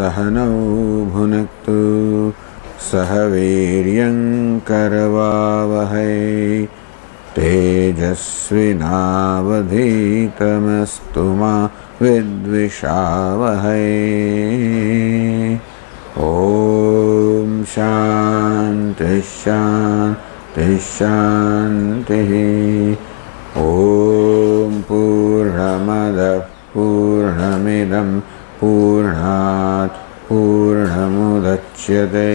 सहनौ भुनक्तु सह वीर्यं करवावहै तेजस्विनावधीतमस्तु मा विद्विषावहै। ॐ शान्ति शान्ति शान्तिः। ॐ पूर्णमदः पूर्णमिदं पूर्णात् पूर्णमुदच्यते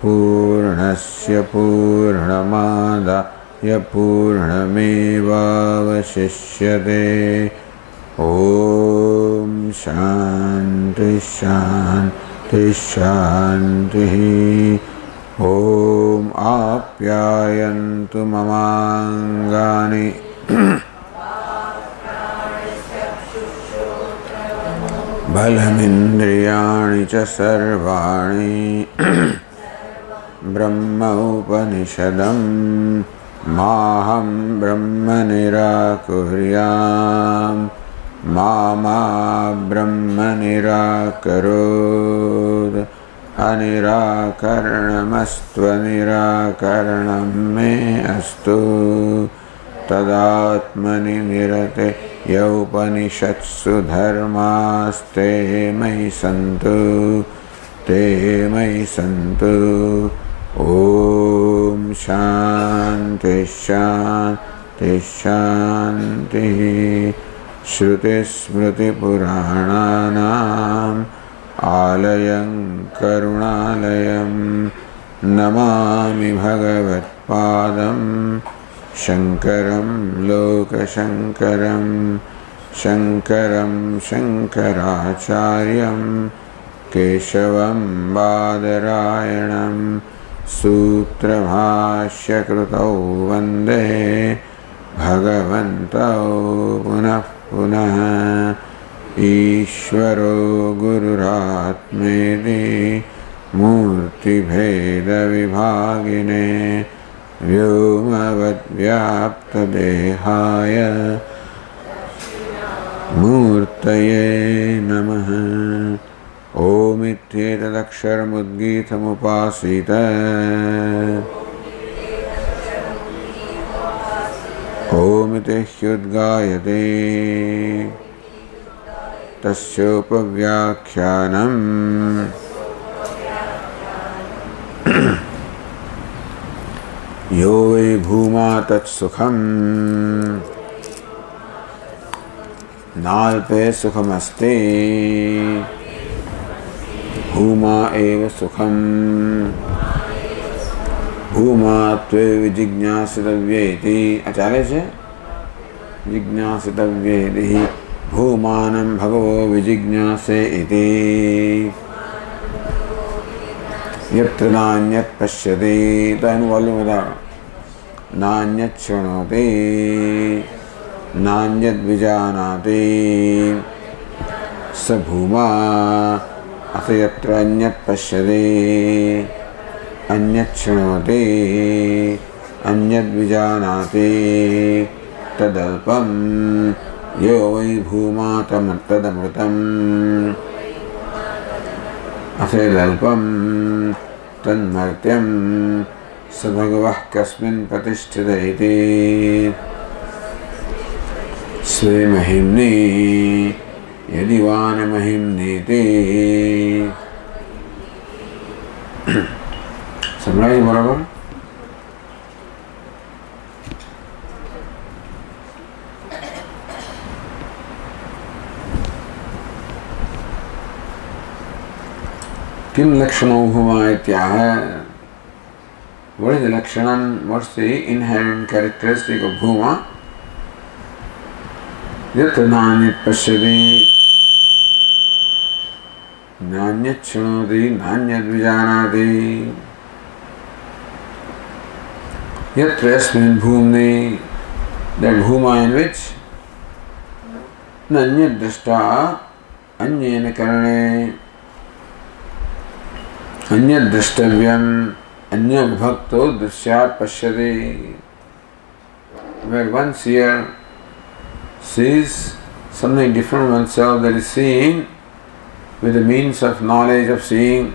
पूर्णस्य पूर्णमादाय पूर्णमेवावशिष्यते। ॐ शान्ति शान्ति शान्तिः। ॐ आप्यायन्तु ममाङ्गानि बलमिन्द्रियाणि च सर्वाणि ब्रह्म उपनिषदं माहं ब्रह्म निराकुर्यां मा ब्रह्म निराकरोत्। अनिराकरणमस्त्वनिराकरणं मे अस्तु। तदात्मनि निरते यौपनिषत्सु धर्मास्ते मयि सन्तु ते मयि सन्तु। ॐ शान्ति शान्ति शान्तिः। श्रुतिस्मृतिपुराणानाम् आलयं करुणालयं नमामि भगवत्पादं शङ्करं लोकशङ्करं शङ्करं शङ्कराचार्यं केशवं बादरायणं सूत्रभाष्यकृतौ वन्दे भगवन्तौ पुनः पुनः। ईश्वरो गुरुरात्मेति मूर्तिभेदविभागिने व्योमवद्व्याप्तदेहाय मूर्तये नमः। ओमित्येतदक्षरमुद्गीतमुपासीत ओमिति ह्युद्गायते तस्योपव्याख्यानम् यो वै भूमा तत्सुखम् नाल्पे सुखमस्ति भूमा एव सुखम् भूमा त्वे विजिज्ञासितव्येति आचार्य से जिज्ञासितव्येति भूमानं भगवो विजिज्ञासे इति। यत्र नान्यत् पश्यति नान्यत् शृणोति नान्यद् विजानाति स भूमा। अथ यत्र अन्यत् पश्यति अन्यत् शृणोति अन्यद् विजानाति तदल्पं यो वै भूमा तदमृतम् अथेदल्पं तन्मर्त्यं स भगवः कस्मिन् प्रतिष्ठित इति। स्वे महिम्नि यदि वा न महिम्नीति। समझ बराबर? किम लक्षणों भूमा इत्याह? What is the lakshanan? What's the inherent characteristic of bhuma? Yatra nanyat pashyati nanyat shrunoti nanyat vijanati yatra asmin bhumni, that bhuma in which nanyat drashta anyena karane अन्यद् द्रष्टव्यम् अन्य विभक्तो दृश्यात् पश्यति। Where one seer sees something different oneself that is seen with the means of knowledge of seeing,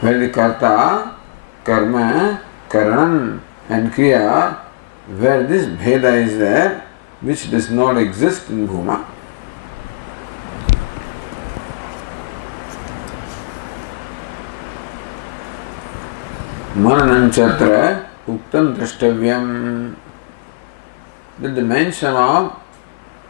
where the karta, karma, karanam and kriya, where this bheda is there, which does not exist in bhuma. Mananam chatra uktam drashtavyam. The dimension of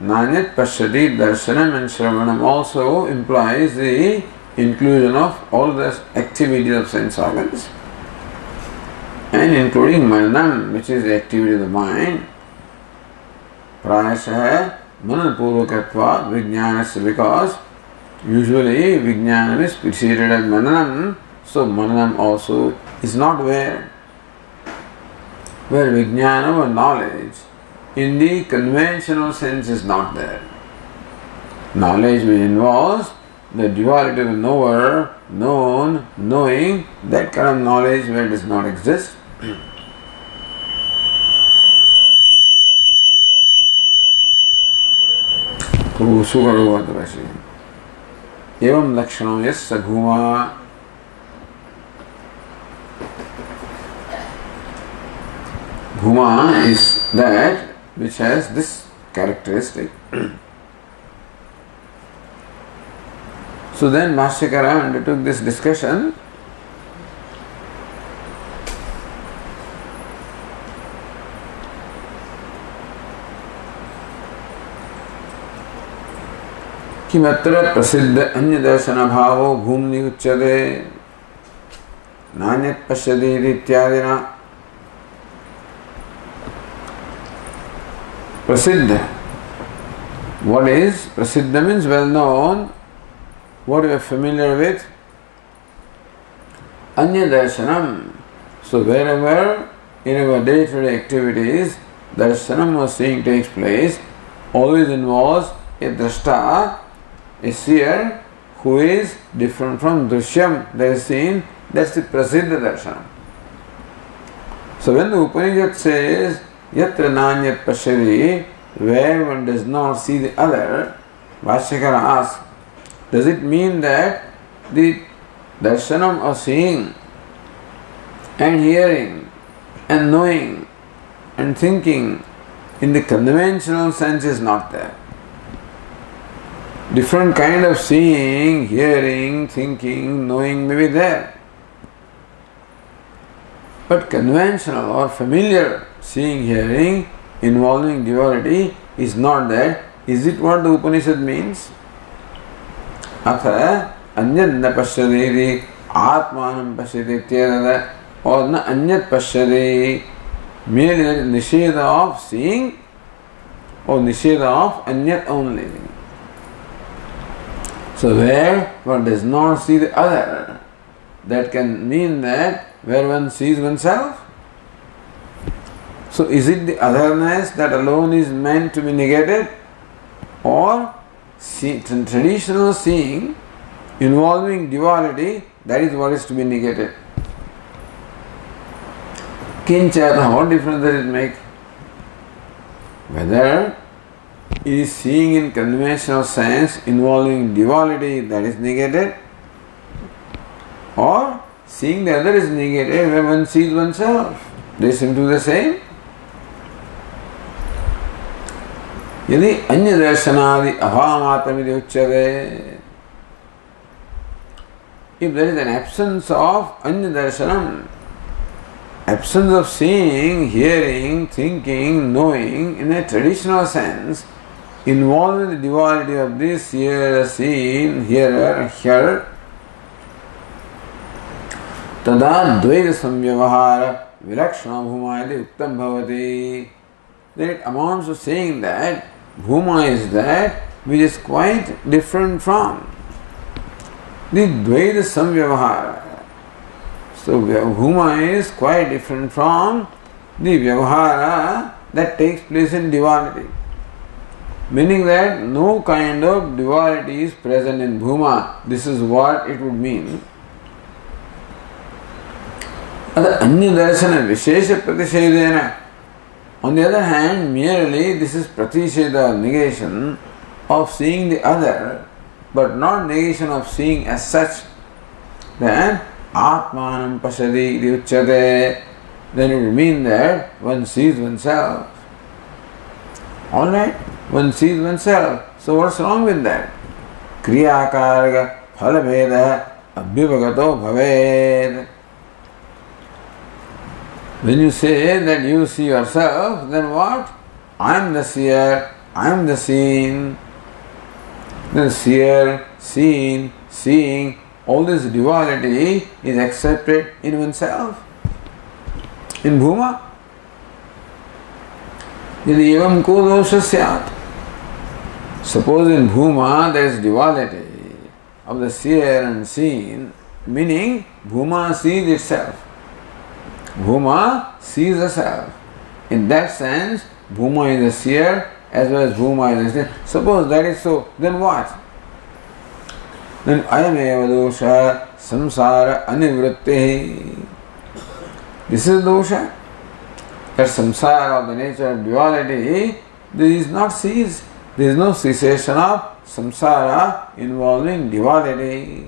Nanyat Pashyati, Darshanam and Shravanam also implies the inclusion of all the activities of sense organs and including Mananam, which is the activity of the mind. Prayasah Mananapurvakatva Vijnanasya, because usually Vijnanam is preceded as Mananam, so Mananam also is not where Vijnanam or knowledge in the conventional sense is not there. Knowledge which involves the duality of the knower, known, knowing, that kind of knowledge where it does not exist. Evam lakshano yasya bhuma. Bhuma is that which has this characteristic. So then Bhashyakara undertook this discussion. किमत्र प्रसिद्ध अन्य दर्शन भावो भूमनि उच्यते नान्यत् पश्यति इत्यादिना. Prasiddha. What is? Prasiddha means well known. What we are familiar with? Anya darshanam. So wherever in our day-to-day activities darshanam or seeing takes place, always involves a drashta, a seer who is different from drishyam, that is seen. That's the prasiddha darshanam. So when the Upanishad says Yatra nanyat pashyati, where one does not see the other, Bhashyakara asks, does it mean that the darshanam of seeing and hearing and knowing and thinking in the conventional sense is not there? Different kind of seeing, hearing, thinking, knowing may be there. But conventional or familiar seeing, hearing, involving duality is not there. Is it what the Upanishad means? Atha anyat na pashyati atmanam pashyati ityada, or na anyat pashyati, merely nisheda of seeing or nisheda of anyat only. So where one does not see the other, that can mean that where one sees oneself. So is it the otherness that alone is meant to be negated, or traditional seeing involving duality, that is what is to be negated? Kinchata, what difference does it make? Whether it is seeing in conventional sense involving duality, that is negated, or seeing the other is negated when one sees oneself. They seem to be the same. यदि अन्य दर्शनादि अभावमात्रमिति उच्यते, if there is an absence of anya darshanam, absence of seeing, hearing, thinking, knowing in a traditional sense, involving the duality of this here, seen, hearer, heard, tada dvaita samvyavahara vilakshana bhuma iti uktam bhavati. Then it amounts to saying that bhuma is that which is quite different from the dvaita samvyavahara. So bhuma is quite different from the vyavahara that takes place in duality. Meaning that no kind of duality is present in bhuma. This is what it would mean. Anya darshana vishesha pratishedena. On the other hand, merely this is pratisheda, negation of seeing the other but not negation of seeing as such, then Atmanam Pashadi Uchyate, then it will mean that one sees oneself. Alright, one sees oneself. So what's wrong with that? Kriya Karga Phalabheda Abhyavagato Bhaved. When you say that you see yourself, then what? I am the seer, I am the seen. The seer, seen, seeing, all this duality is accepted in oneself. In Bhuma. Yadi evam ko dosha syat. Suppose in Bhuma there is duality of the seer and seen, meaning Bhuma sees itself. Bhuma sees the self. In that sense, Bhuma is a seer as well as Bhuma is a seer. Suppose that is so, then what? Then ayameva dosha samsara anivritti. This is dosha. That samsara of the nature of duality, this is not ceased. There is no cessation of samsara involving duality.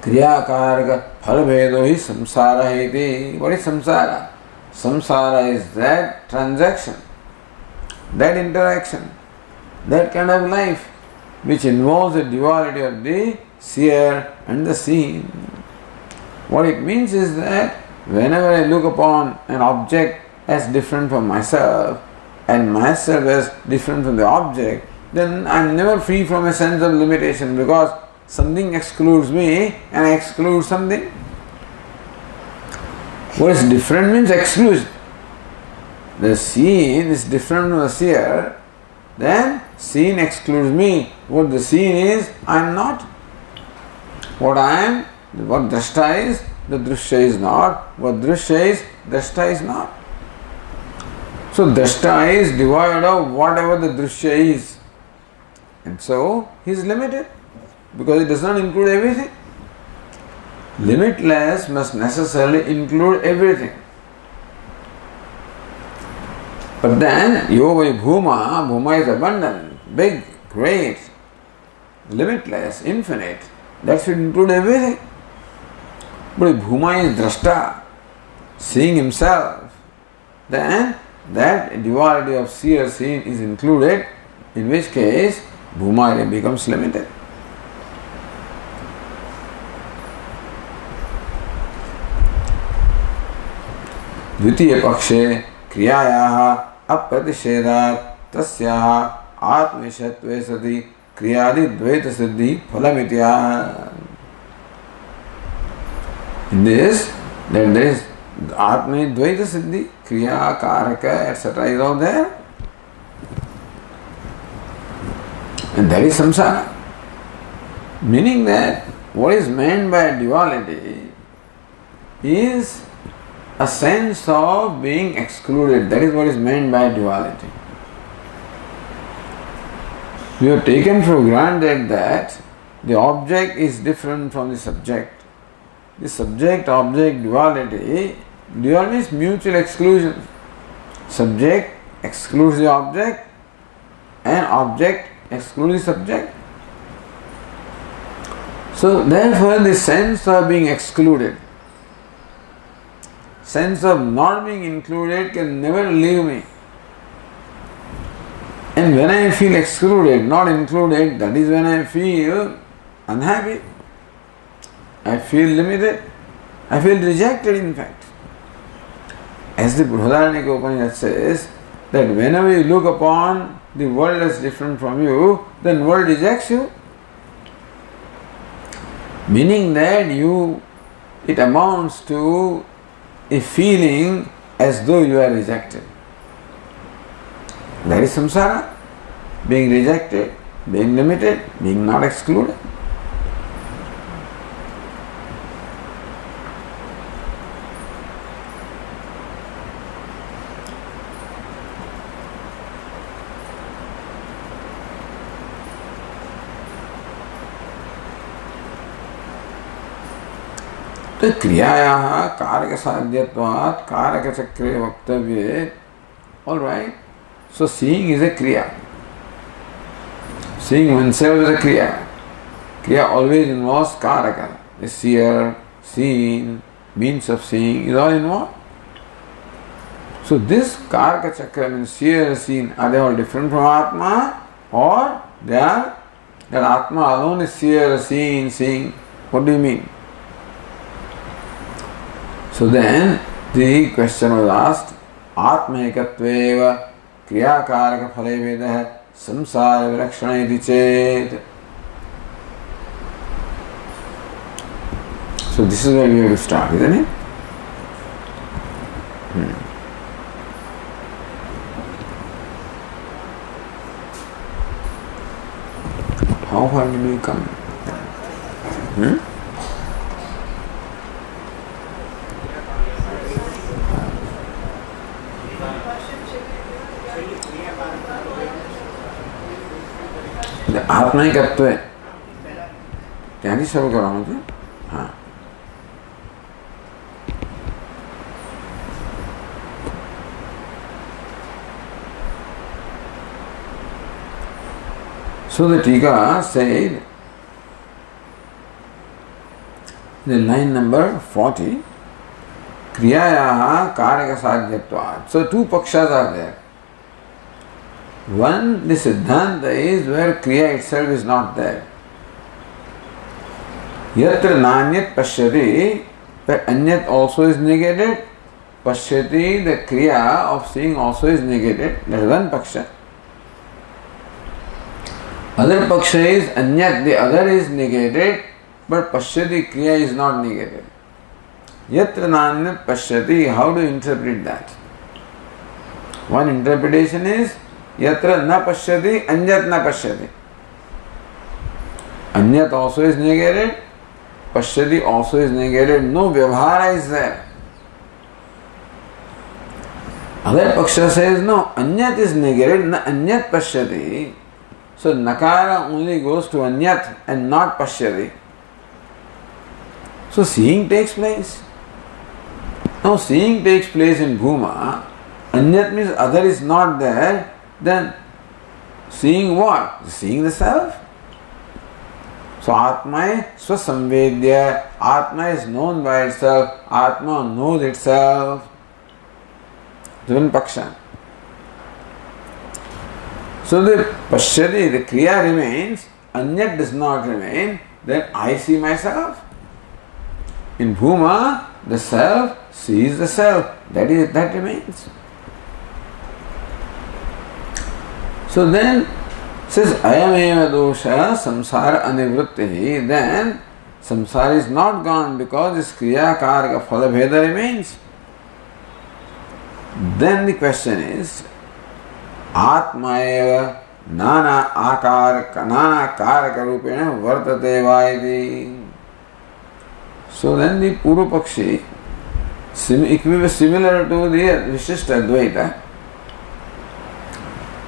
Kriyakarga phalabhedo hi samsara iti. What is samsara? Samsara is that transaction, that interaction, that kind of life which involves the duality of the seer and the seen. What it means is that whenever I look upon an object as different from myself and myself as different from the object, then I am never free from a sense of limitation, because something excludes me and I exclude something. What is different means exclusion. The seen is different from the seer, then seen excludes me. What the seen is, I am not. What I am, what drashta is, the drishya is not. What drishya is, drashta is not. So drashta is devoid of whatever the drishya is. And so he is limited, because it does not include everything. Limitless must necessarily include everything. But then, Yoga Bhuma, Bhuma is abundant, big, great, limitless, infinite. That should include everything. But if Bhuma is drashta, seeing himself, then that duality of seer seen is included, in which case Bhuma becomes limited. द्वितीय पक्षे क्रियायाः अप्रतिषेधात् तस्याः आत्मविषयत्वे सति क्रियादि द्वैत सिद्धि फलमित्याह. In this, that there is Atma Dvaita Siddhi, Kriya, Karaka, etc. is all there. And that is samsara. Meaning that what is meant by duality is a sense of being excluded. That is what is meant by duality. We have taken for granted that the object is different from the subject. The subject-object duality, duality is mutual exclusion. Subject excludes the object and object excludes the subject. So therefore the sense of being excluded, sense of not being included can never leave me. And when I feel excluded, not included, that is when I feel unhappy. I feel limited. I feel rejected, in fact. As the Chhandogya Upanishad says, that whenever you look upon the world as different from you, then world rejects you. Meaning that it amounts to a feeling as though you are rejected. That is samsara. Being rejected, being limited, being not excluded. तो क्रियायाः कारकसाध्यत्वात् कारकचक्रे वक्तव्ये. All right. So seeing is a kriya. Seeing oneself is a kriya. Kriya always involves karaka. The seer, seen, means of seeing is all involved. So this karaka chakra means seer, seen, are they all different from Atma? Or they are, that Atma alone is seer, seen, seeing? What do you mean? So then the question was asked, Atma ekatveva kriya karaka phale vedah samsara vilakshana iti chet. So this is where we have to start, isn't it? How far did we come? The आत्मैकत्व त्यागी सब करा मुझे हाँ So the Tika said, the line number 40, Kriyayaha Karaka Sadhyatvat. So two pakshas are there. One, the Siddhanta is where Kriya itself is not there. Yatra Nanyat Pashyati, where Anyat also is negated, Pashyati, the Kriya of seeing also is negated. That is one paksha. Other paksha is Anyat, the other is negated, but Pashyati Kriya is not negated. Yatra Nanyat Pashyati, how do you interpret that? One interpretation is Yatra na pashyati, anyat na pashyati. Anyat also is negated, pashyati also is negated, no vyavahara is there. Other paksha says no, anyat is negated, na anyat pashyati. So nakara only goes to anyat and not pashyati. So seeing takes place. Now seeing takes place in bhuma, anyat means other is not there. Then seeing what? Seeing the self. So Atma is swasamvedya. Atma is known by itself. Atma knows itself. One paksha. So the pashyati, the kriya remains, anyat does not remain. Then I see myself. In bhuma, the self sees the self. That remains. So then says ayameva dosha samsara anivrutti. Then samsara is not gone because this kriya karaka phala bheda remains. Then the question is atma eva nana karaka rupena vartate vaiti. So then the Purupakshi, it will be similar to the Vishishta Advaita,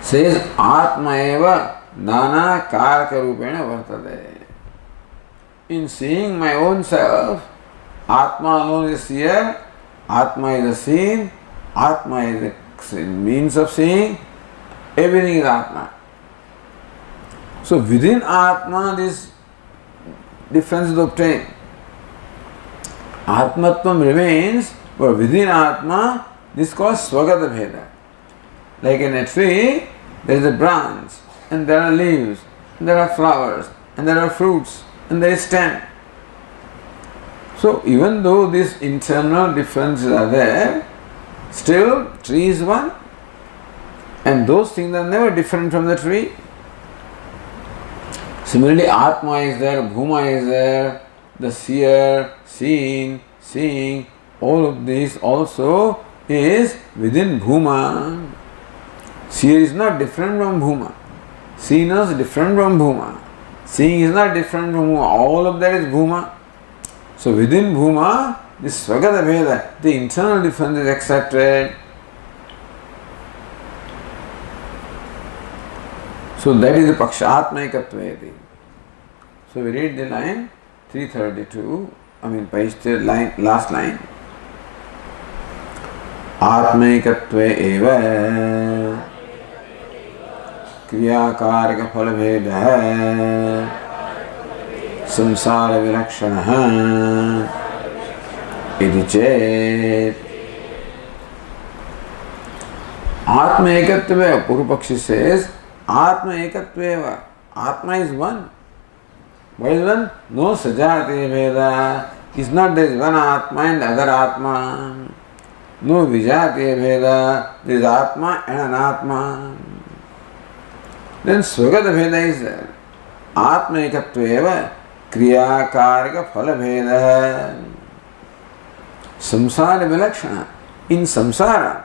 says Atma eva nana karaka rupena vartate. In seeing my own self, Atma alone is here, Atma is the seen, Atma is the means of seeing, everything is Atma. So within Atma this difference is obtained. Atmatvam remains, but within Atma this is called Swagata Bheda. Like in a tree, there is a branch, and there are leaves, and there are flowers, and there are fruits, and there is stem. So even though these internal differences are there, still tree is one, and those things are never different from the tree. Similarly, Atma is there, Bhuma is there, the seer, seen, seeing, all of this also is within Bhuma. Seer is not different from Bhuma. Seen is different from Bhuma. Seeing is not different from Bhuma. All of that is Bhuma. So within Bhuma, this Swagata Bheda, the internal difference is accepted. So that is the Pakshatmaikatvedi. So we read the line 332, page line, last line. Atmaikatve eva क्रियाकारक फल भेद संसार विलक्षण इति चेत आत्म एकत्व. पूर्व पक्षी says आत्म एकत्व. Atma is one. What is one? No sajati bheda. It's not there is one Atma and other Atma. No vijati bheda. There is Atma and Anatma. Then swagata bheda is there. Atma ekatva kriya karika phala bheda. Samsara vilakshana. In samsara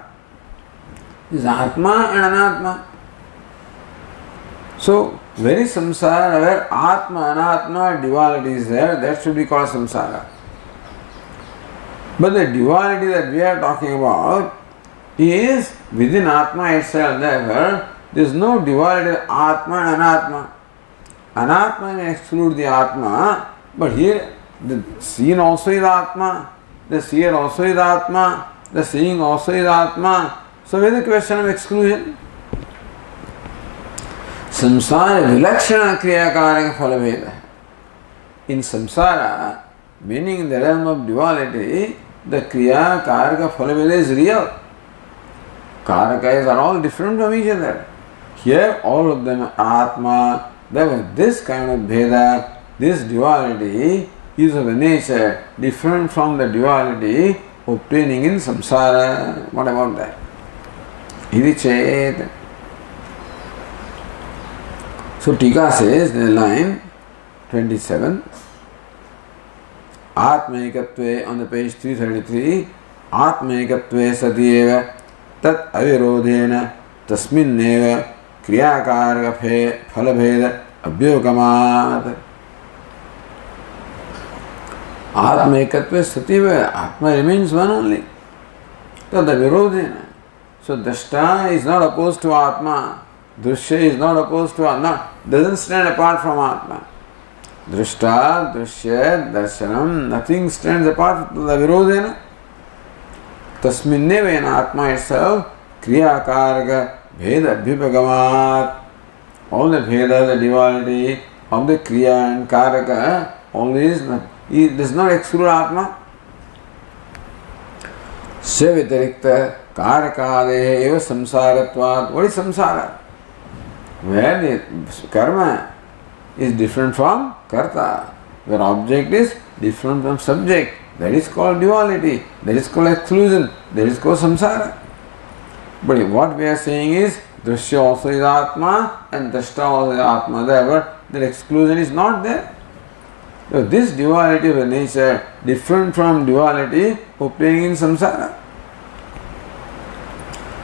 is Atma and Anatma. So, very samsara where Atma, Anatma, duality is there, that should be called samsara. But the duality that we are talking about is within Atma itself. Therefore, there is no duality of Atma and Anatma. Anatma may exclude the Atma, but here the seen also is Atma, the seer also is Atma, the seeing also is Atma. So, where is the question of exclusion? Samsara vilakshana kriyakaraka phalaveda. In samsara, meaning in the realm of duality, the kriya karaka phalaveda is real. Karakas are all different from each other. Here all of them are Atma. Therefore this kind of bheda, this duality is of a nature different from the duality obtaining in samsara. What about that? Iti chet. So Tika says in line 27, Atmaikatve on the page 333, Atmaikatve satyeva tat avirodhena tasminneva kriyakaraka phalabheda abhyogamaat. Atmaikatve satyeva, Atma remains one only. Tad avirodhena. So Drashta is not opposed to Atma. Drishya is not opposed to Atma, doesn't stand apart from Atma. Drishta, Drishya, Darshanam, nothing stands apart from the Virodhena. Tasminneva in Atma itself, Kriya Karaka, Bheda Abhyupagamat. All the Bheda, the duality of the Kriya and Karaka, all is not, it does not exclude Atma. Sevitarikta Karakadehe eva samsaratvat. What is samsara? Where the karma is different from karta, where object is different from subject, that is called duality, that is called exclusion, that is called samsara. But what we are saying is Drishya also is Atma and Drashta also is Atma. Therefore, the exclusion is not there. So this duality of a nature different from duality obtaining in samsara.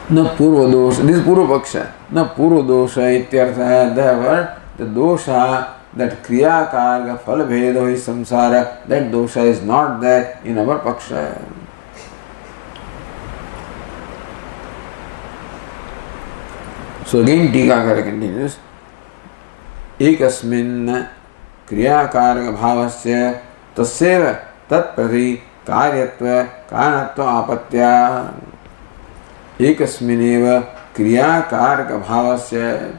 Na purva dosha, this is purva paksha. Na purva dosha ityartha, therefore the dosha that kriya karga phala bheda is samsara, that dosha is not there in our paksha. So again Tikakara continues, ekasmin kriya karga bhavasya tasyeva tat prati karyatva karanatva apatya. Ekasmineva kriya karaka bhavasya.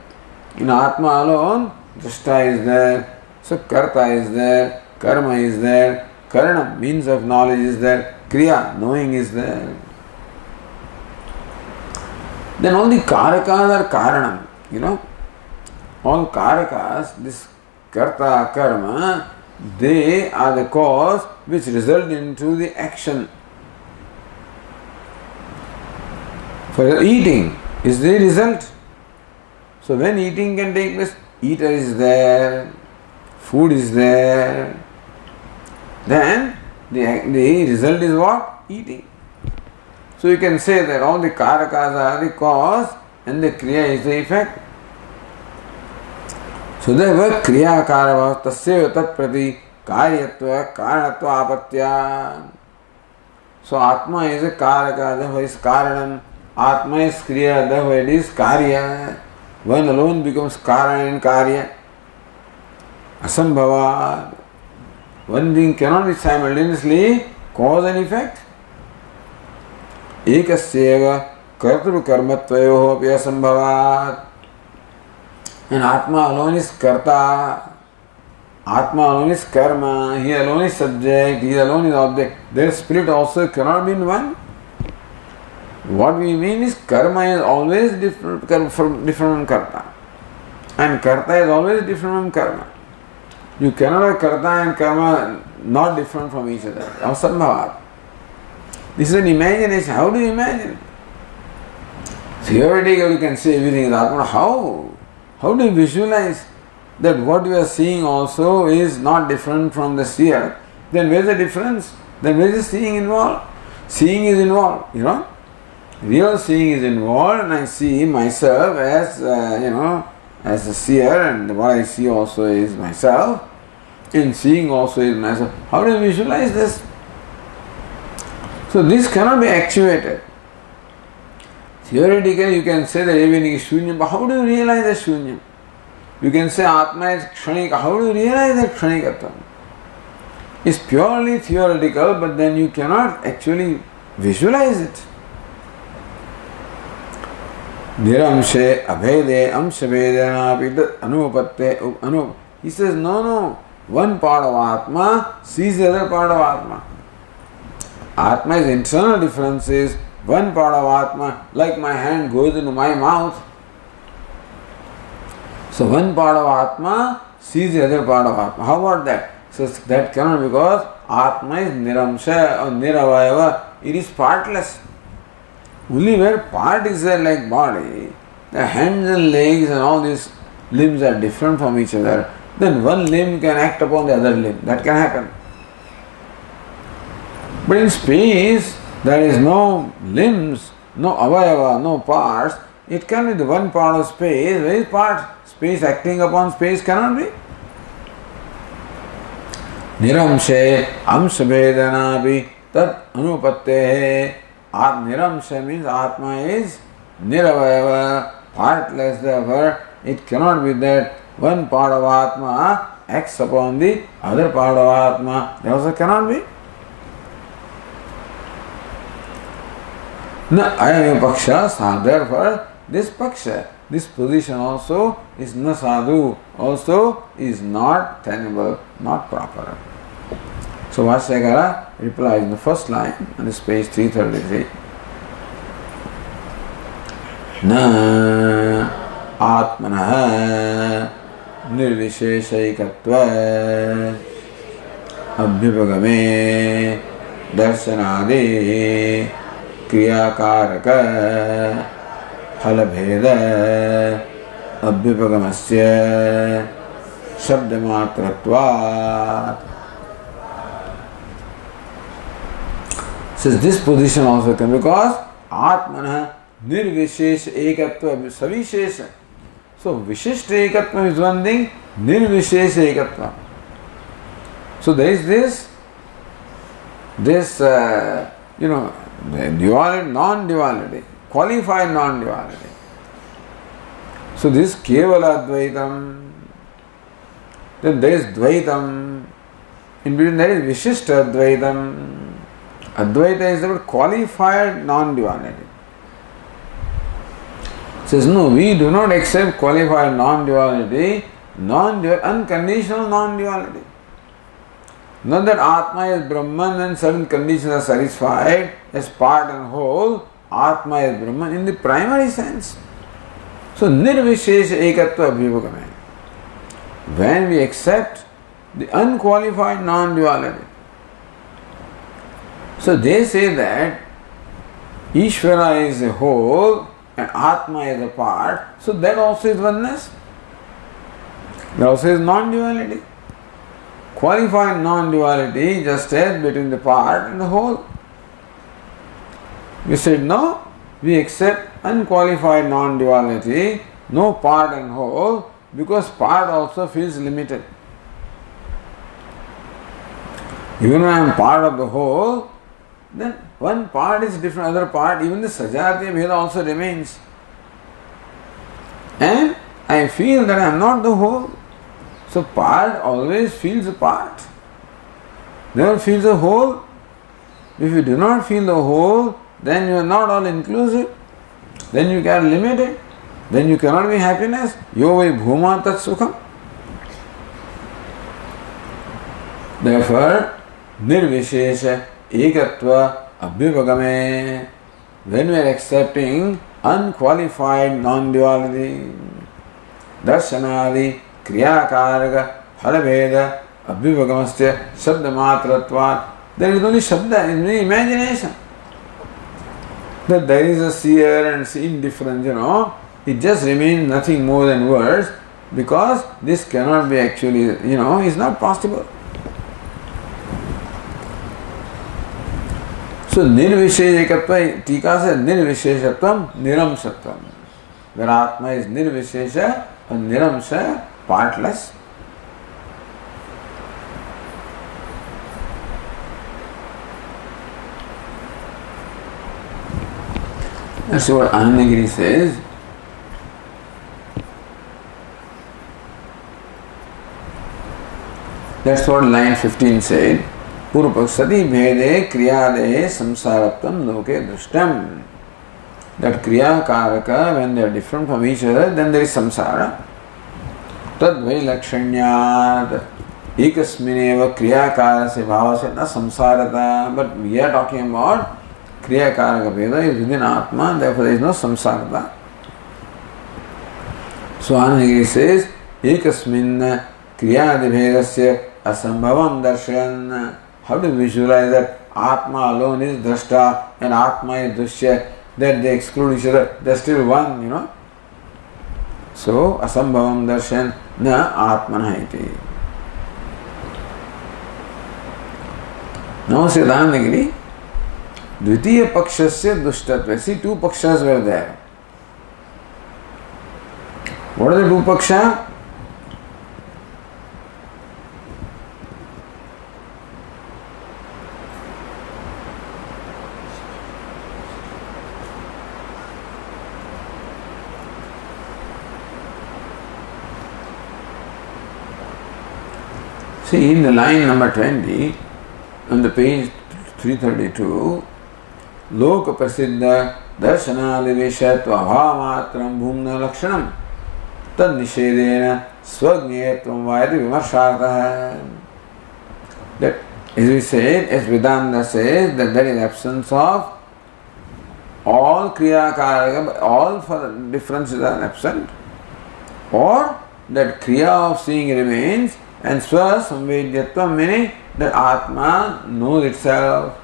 In Atma alone, Drashta is there, so Karta is there, Karma is there, Karana, means of knowledge is there, Kriya, knowing is there. Then all the Karakas are Karanam, you know. All Karakas, this Karta, Karma, they are the cause which result into the action. For eating is the result. So when eating can take place, eater is there, food is there, then the result is what? Eating. So you can say that all the karakas are the cause and the kriya is the effect. So therefore kriya karava tasya tat prati karyatva karanatva apatya. So Atma is a karaka, therefore is karanam. Atma is kriya, therefore it is karya. One alone becomes karana and karya. Asambhava. One thing cannot be simultaneously cause and effect. Ekasyeva kartru karmatvayoho api asambhavat. And Atma alone is karta. Atma alone is karma. He alone is subject. He alone is object. Their spirit also cannot be in one. What we mean is karma is always different from karta. And karta is always different from karma. You cannot have karta and karma not different from each other. Asambhavat. This is an imagination. How do you imagine? Theoretically you can say everything is Atma. How? How do you visualize that what you are seeing also is not different from the seer? Then where is the difference? Then where is the seeing involved? Seeing is involved, Real seeing is involved, and I see myself as, as a seer, and what I see also is myself, and seeing also is myself. How do you visualize this? So this cannot be actuated. Theoretically, you can say that everything is shunyam, but how do you realize that shunyam? You can say Atma is kshanika. How do you realize that kshanikatvam? It's purely theoretical, but then you cannot actually visualize it. Niramshe abhede amshavedanapi anupatte. He says, no. One part of Atma sees the other part of Atma. Atma's internal difference is one part of Atma, like my hand goes into my mouth. So one part of Atma sees the other part of Atma. How about that? So that cannot, because Atma is niramsha or niravayava. It is partless. Only where part is there like body, the hands and legs and all these limbs are different from each other, then one limb can act upon the other limb. That can happen. But in space, there is no limbs, no avayava, no parts. It can be the one part of space. Where is part? Space acting upon space cannot be. Niramshe amshabedanapi tat anupatte. Niramsha means Atma is niravayava, partless, therefore it cannot be that one part of Atma acts upon the other part of Atma. That also cannot be. Na ayam paksha, therefore this paksha, this position also is na sadhu, also is not tenable, not proper. So Vashyakara replies in the first line on this page 333. Na atmanah nirvisheshaikatva abhyupagame darshanadi kriyakaraka phalabheda abhyupagamastya shabdamatratvat. Says this position also can, because Atmana nirvishesh ekatva savishesha. So vishishta ekatva is one thing, nirvishesh ekatva. So there is this duality, non-duality, qualified non-duality. So this kevala advaitam, then there is dvaitam, in between there is vishishta advaitam. Advaita is the qualified non-duality. Says no, we do not accept qualified non-duality, unconditional non-duality. Not that Atma is Brahman and certain conditions are satisfied as part and whole. Atma is Brahman in the primary sense. So nirvishesha ekatva abhyupagame. When we accept the unqualified non-duality, so they say that Ishvara is a whole and Atma is a part, so that also is oneness. That also is non-duality. Qualified non-duality just as between the part and the whole. We said no, we accept unqualified non-duality, no part and whole, because part also feels limited. Even when I am part of the whole, then one part is different, other part, even the Sajatiya Bheda also remains. And I feel that I am not the whole. So part always feels a part. Never feels a whole. If you do not feel the whole, then you are not all inclusive. Then you get limited. then you cannot be happiness. Yo vai bhuma tat sukham. Therefore, nirvishesha ekatva abhivagame. When we are accepting unqualified non-duality, darshanadi kriyakaraka phalabheda abhivagamastya shabdamatratvat, there is only shabda, there is only imagination. That there is a seer and indifference, it just remains nothing more than words, because this cannot be actually, is not possible. So nirvisheshakatva, Tika says nirvisheshatvam niramshatvam. Where Atma is nirvishesha and niramsha, partless. That's what Anandagiri says. That's what line 15 said. Purupakshati bhede kriyadehe samsaratvam loke drishtam. That kriya karaka, when they are different from each other, then there is samsara. Tad vailakshanyad ekasmineva kriya karasya bhavasya na samsarata. But we are talking about kriya karaka bheda is within Atma, therefore there is no samsarata. So Anandagiri says, ekasmin kriyadi bhedasya asambhavam darshan. How to visualize that Atma alone is drashta and Atma is drishya, that they exclude each other, they are still one, So, asambhavam darshan na atmana iti. Now says Anandagiri, dvitiya pakshasya dushtatva. See, two pakshas were there. What are the two paksha? See, in the line number 20, on the page 332, Loka Prasiddha Darshanadiveshatva Bhavamatram Bhumna Lakshanam Tad Nishedena Swagnyetvam Vayati Vimarshartah. That, as we said, as Vedanta says, that there is absence of all Kriya Karaka, all for differences are absent, or that Kriya of seeing remains, and Swa Samvedyatvam, meaning that Atma knows itself.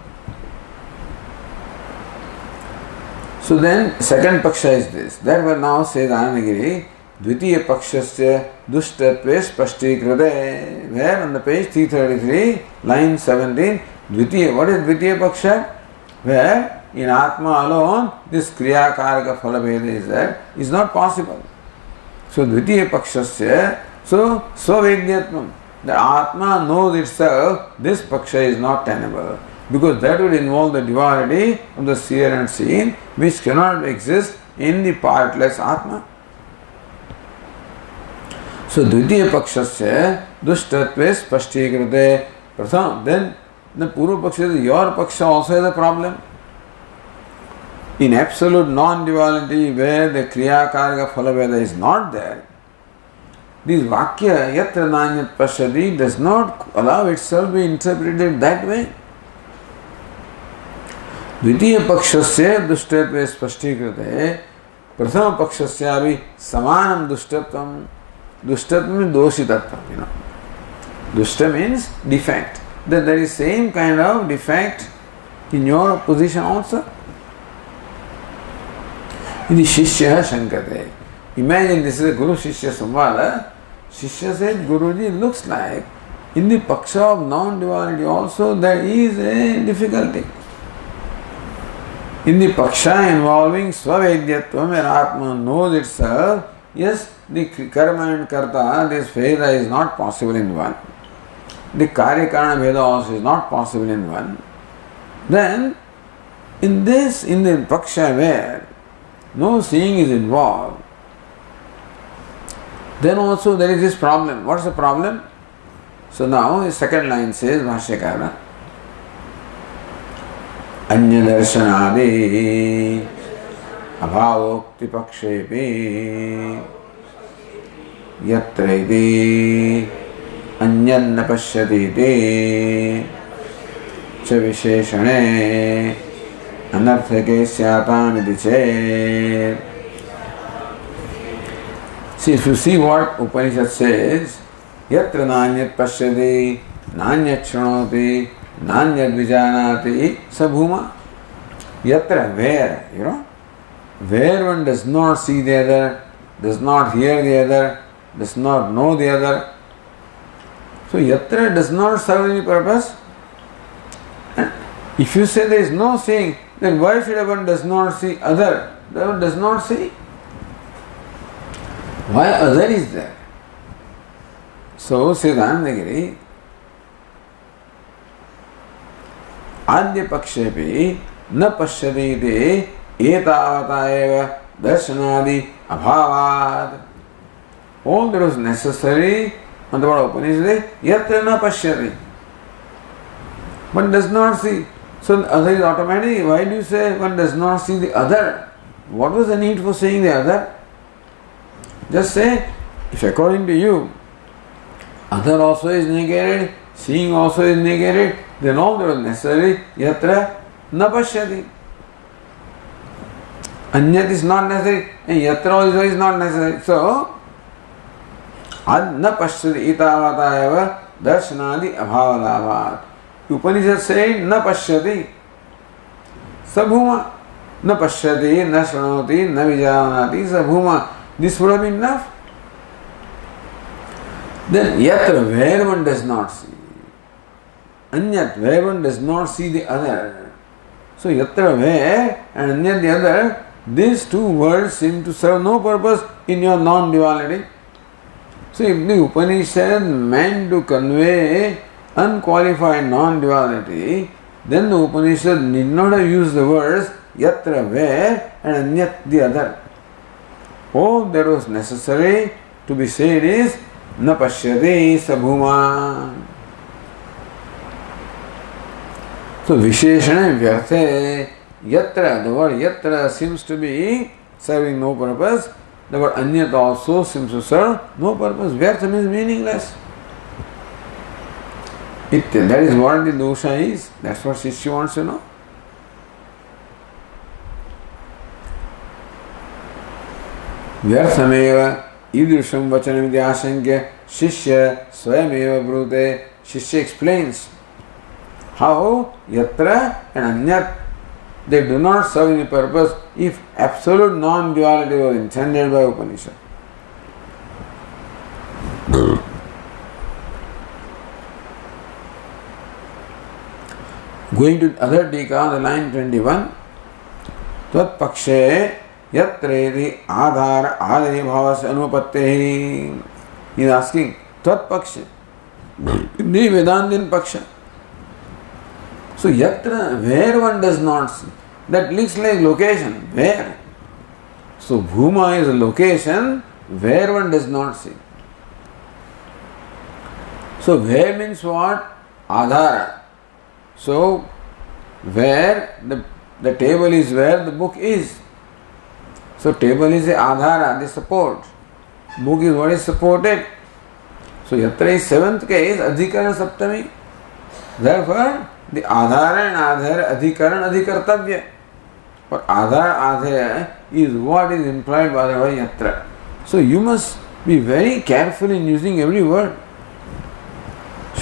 So then, second paksha is this. That one now says Anandagiri, Dvitiya pakshasya dushtatve spashtikrate. Where on the page 333, line 17, Dvitiya, what is Dvitiya paksha? Where in Atma alone, this Kriya Karaka Phalabheda is there, is not possible. So Dvitiya pakshasya, so Svavedyatvam, the Atma knows itself, this paksha is not tenable, because that would involve the duality of the seer and seen, which cannot exist in the partless Atma. So Dvitiya pakshasya dushtatve spashtikrate pratham. Then the Purva paksha is your paksha also has a problem. In absolute non-duality, where the Kriya Karaka Phalabheda is not there, this Vakya Yatra Nanyat Pashyati does not allow itself to be interpreted that way. Dvitiya pakshasya dushtatve spashtikrate prathama pakshasya samanam dushtatvam. Dushtatvam means doshitatvam, Dushta means defect. That there is same kind of defect in your position also. Iti shishya shankate. Imagine this is a Guru Shishya Samvada. Shishya said, Guruji, looks like in the paksha of non-duality also there is a difficulty. In the paksha involving Svavedyatvam, where Atma knows itself, yes, the karma and karta, this Veda is not possible in one. The Karyakarana Veda also is not possible in one. Then, in the paksha where no seeing is involved, then also there is this problem. What's the problem? So now the second line says, Bhashyakara, Anya darshanadi अभावोक्ति पक्षेपि यत्र इति अन्यन्न पश्यति इति च विशेषणे अनर्थके स्यातामिति चेत्. See, if you see what Upanishad says, yatra nanyat pashyati, nanyat shrunoti, nanyat vijanati, sabhuma. Yatra, where, where one does not see the other, does not hear the other, does not know the other. So yatra does not serve any purpose. And if you say there is no seeing, then why should one does not see other? One does not see. Why other is there? So Siddhandagiri Adya Pakshepi न पश्यति इति एतावता एव दर्शनादि अभावात्. All that was necessary on the word Upanishad, yatra na pashyati. One does not see. So the other is automatic. Why do you say one does not see the other? What was the need for saying the other? Just say, if according to you, other also is negated, seeing also is negated, then all that was necessary, yatra na pashyati. Anyat is not necessary, and yatra also is not necessary. So, ad na pashyati itavata eva darshanadi abhavalavat. Upanishad saying na pashyati. Sabhuma. Na pashyati, na shranoti, na vijanati, sabhuma. This would have been enough. Then yatra, where one does not see. Anyat, where one does not see the other. So yatra, where, and anyat, the other, these two words seem to serve no purpose in your non-duality. So if the Upanishad meant to convey unqualified non-duality, then the Upanishad need not have used the words yatra, where, and anyat, the other. All that was necessary to be said is na pashyati sabhuma. So Visheshana Vyarthe Yatra, the word Yatra seems to be serving no purpose. The word Anyat also seems to serve no purpose. Vyartha means meaningless. That is what the dosha is. That's what Shishya wants to know. Vyarthameva idrusham vachanam iti asankya Shishya swayameva brute. Shishya explains how yatra and anyat, they do not serve any purpose if absolute non-duality was intended by Upanishad. Going to other tika, the line 21, Tvat pakshe yatreti adhara adhi bhavas anupattehi. He is asking, Tvat pakshe, the Vedantin paksha. So yatra, where one does not see, that looks like location, where? So bhuma is a location where one does not see. So where means what? Adhara. So where the table is where the book is. So table is a adhara, the support. Book is what is supported. So yatra is seventh case, adhikara saptami. Therefore, the adhara and adhara, adhikaran, adhikartavya. But adhara, adhara is what is implied by the word yatra. So you must be very careful in using every word.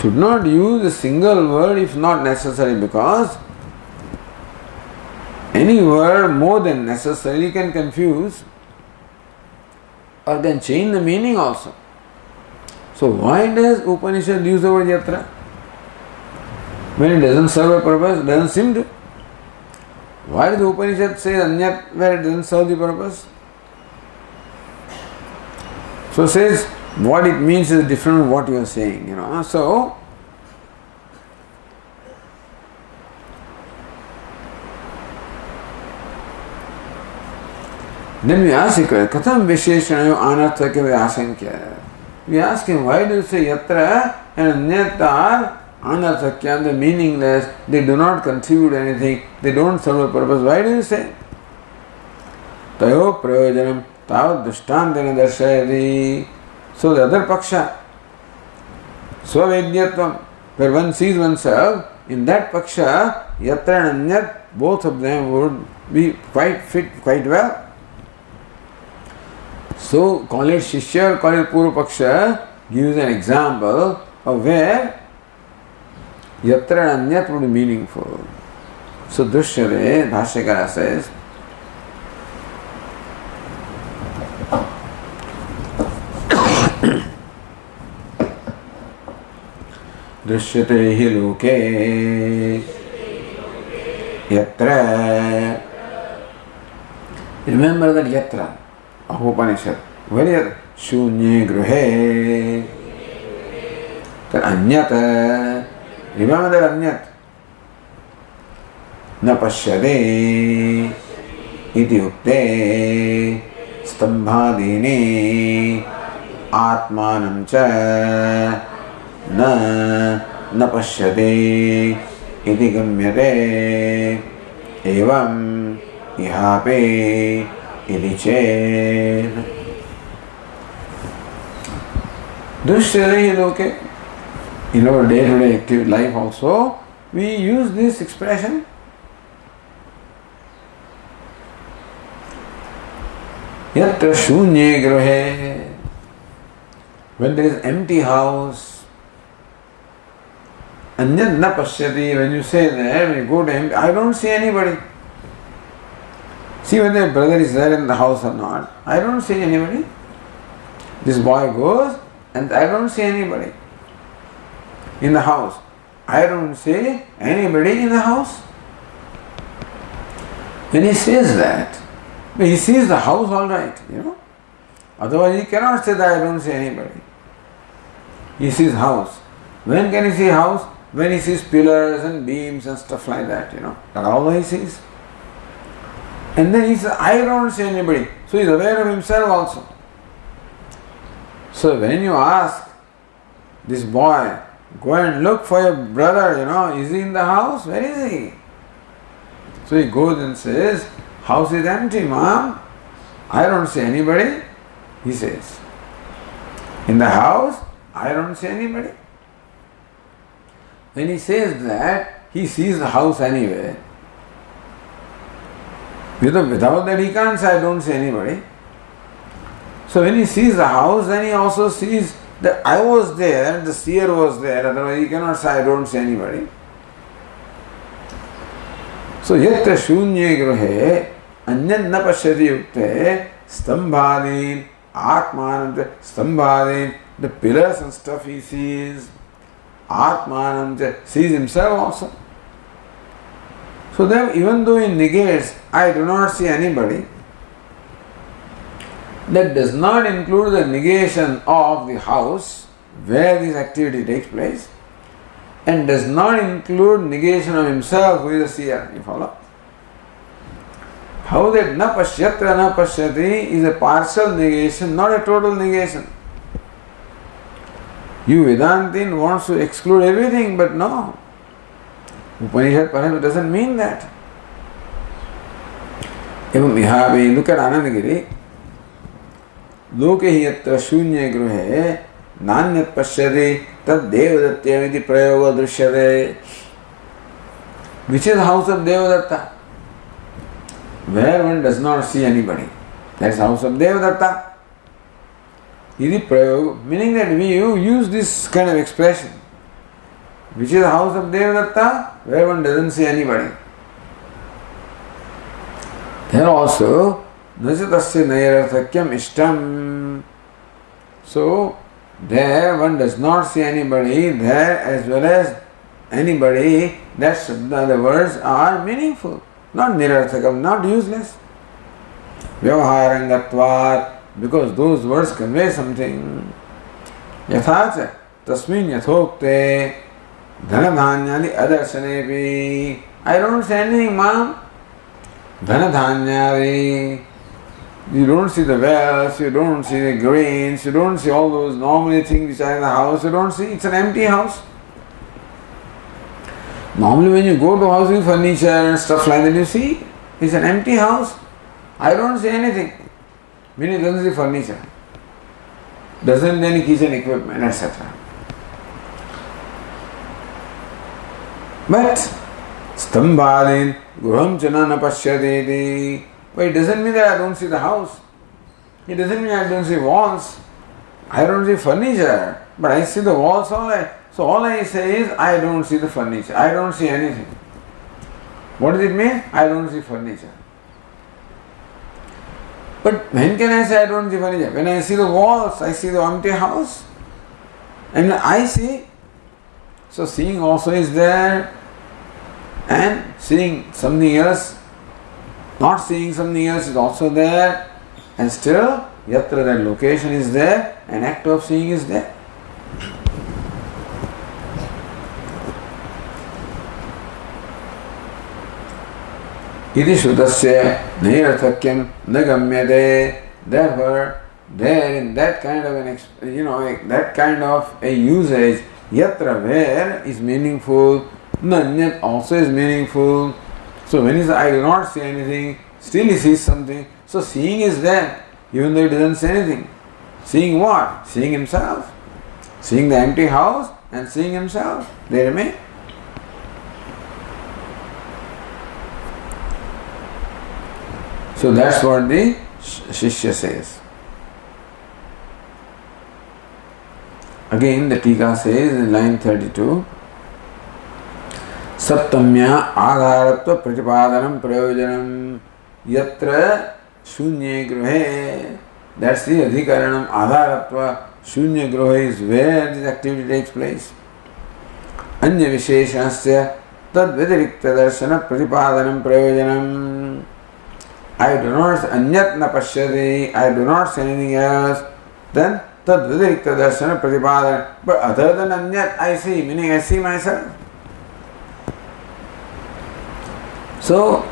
Should not use a single word if not necessary, because any word more than necessary can confuse or can change the meaning also. So why does Upanishad use the word yatra? When it doesn't serve a purpose, it doesn't seem to. Why does the Upanishad say anyat where it doesn't serve the purpose? So it says what it means is different from what you are saying, So then we ask him, Katham Visheshanayo Anarthakya Vyasankya. We ask him, why do you say yatra and anyat are anarthakya, the meaningless, they do not contribute anything, they don't serve a purpose. Why do you say? tayo prayojanam tavat drishtantena darshayati. So the other paksha, Swavedyatvam, where one sees oneself, in that paksha, yatra and anyat, both of them would be quite fit, quite well. So call it Shishya, call it Purva Paksha, gives an example of where yatra and anyat would be meaningful. So Drishyate, Bhashyakara says, Drishyate hi loke yatra. Remember that yatra of Upanishad. Where shunye gruhe. That anyat. Remember that anyat. Na pashyade iti ukte stambhadini atmanam cha na pashyade iti gamyate evam ihape iti ched. Drishyate loke. In our day-to-day active life also, we use this expression. Yatra shunye gruhe. When there is empty house, anyat na pashyati, when you say that, when you go to empty, I don't see anybody. See whether brother is there in the house or not. I don't see anybody. This boy goes and I don't see anybody in the house. I don't see anybody in the house. When he says that, he sees the house all right, Otherwise he cannot say that I don't see anybody. He sees house. When can he see house? When he sees pillars and beams and stuff like that, That's all he sees. And then he says, I don't see anybody. So he is aware of himself also. So when you ask this boy, go and look for your brother, is he in the house? Where is he? So he goes and says, house is empty, mom. I don't see anybody. He says, in the house, I don't see anybody. When he says that, he sees the house anyway. Without that, he can't say, I don't see anybody. So when he sees the house, then he also sees that I was there, the seer was there, otherwise he cannot say, I don't see anybody. So, yatra shunye gruhe, anyat na pashyati yukte, stambhadin, atmanam, stambhadin, the pillars and stuff he sees, atmanam, sees himself also. So then, even though he negates, I do not see anybody, that does not include the negation of the house where this activity takes place, and does not include negation of himself who is a seer. You follow? How that na pashyatra na pashyati is a partial negation, not a total negation. You Vedantin wants to exclude everything, but no. Upanishad perhaps doesn't mean that. Evam ihavi, look at Anandagiri. Loke hi yatra shunya gruhe nanyat pashyati tad devadatyamiti prayoga drishyate. Which is the house of Devadatta? Where one does not see anybody. That is the house of Devadatta. Iti prayoga, meaning that we use this kind of expression. Which is the house of Devadatta? Where one doesn't see anybody. There also, nasatasya nairarthakyam ishtam. So, there one does not see anybody, there as well as anybody, that's the words are meaningful, not nirarthakam, not useless. Vyavaharangatvat, because those words convey something. Yathacha, tasmin yathokte, dhanadhanyali adarsanepi. I don't see anything, ma'am. Dhanadhanyali. You don't see the wells, you don't see the grains, you don't see all those normally things which are in the house, you don't see, it's an empty house. Normally when you go to a house with furniture and stuff like that, you see, it's an empty house. I don't see anything. Meaning doesn't see furniture, doesn't see any kitchen equipment, etc. But stambadin guram chana na pashyadeti. But it doesn't mean that I don't see the house. It doesn't mean I don't see walls. I don't see furniture, but I see the walls all right. So all I say is I don't see the furniture. I don't see anything. What does it mean? I don't see furniture. But when can I say I don't see furniture? When I see the walls, I see the empty house. And I see. So seeing also is there, and seeing something else, not seeing something else is also there, and still yatra, that location is there, an act of seeing is there. Iti Shutasya Nairthakyam Nagamyade. Therefore, there in that kind of that kind of a usage, yatra, where is meaningful, nanyat also is meaningful. So when he says I do not see anything, still he sees something. So seeing is there, even though he doesn't say anything. Seeing what? Seeing himself. Seeing the empty house and seeing himself. They remain. So that's what the Shishya says. Again the Tika says in line 32, Saptamya Adharatva Pratipadanam Prayojanam Yatra Shunya Gruhe. That's the Adhikaranam Adharatva. Shunya Gruhe is where this activity takes place. Anya Visheshasya Tad Vidirikta Darshana Pratipadanam Prayojanam. I do not anyat na pashyati, I do not say anything else, then tad vidirikta darshana pratipadana. But other than anyat, I see, meaning I see myself. So,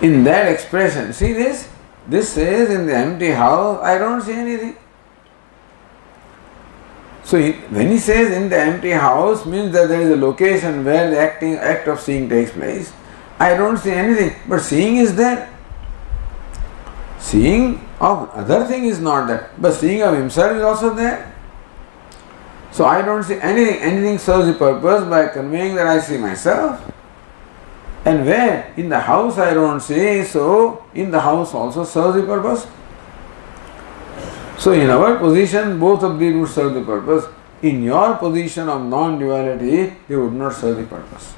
in that expression, see this? This says in the empty house, I don't see anything. So, when he says in the empty house, means that there is a location where the act of seeing takes place. I don't see anything, but seeing is there. Seeing of other thing is not there, but seeing of himself is also there. So I don't see anything. Anything serves the purpose by conveying that I see myself. And where? In the house I don't see, so in the house also serves the purpose. So in our position, both of these would serve the purpose. In your position of non-duality, they would not serve the purpose.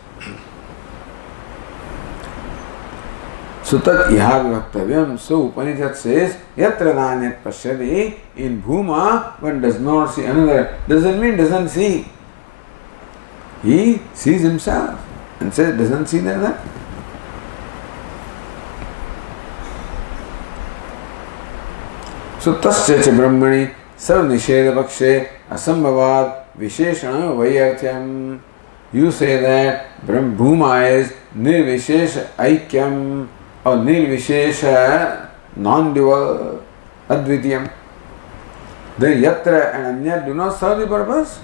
So tat iha vivaktavyam. So Upanishad says, yatra nanyat pashyati. In Bhuma, one does not see another. Doesn't mean doesn't see. He sees himself and says doesn't see the other. So tasya cha brahmani sarv nisheda pakshe asambhavad visheshana vayarthyam. You say that Bhuma is nirvishesha aikyam, or nirvishesha non-dual advityam. Then yatra and anyat do not serve the purpose.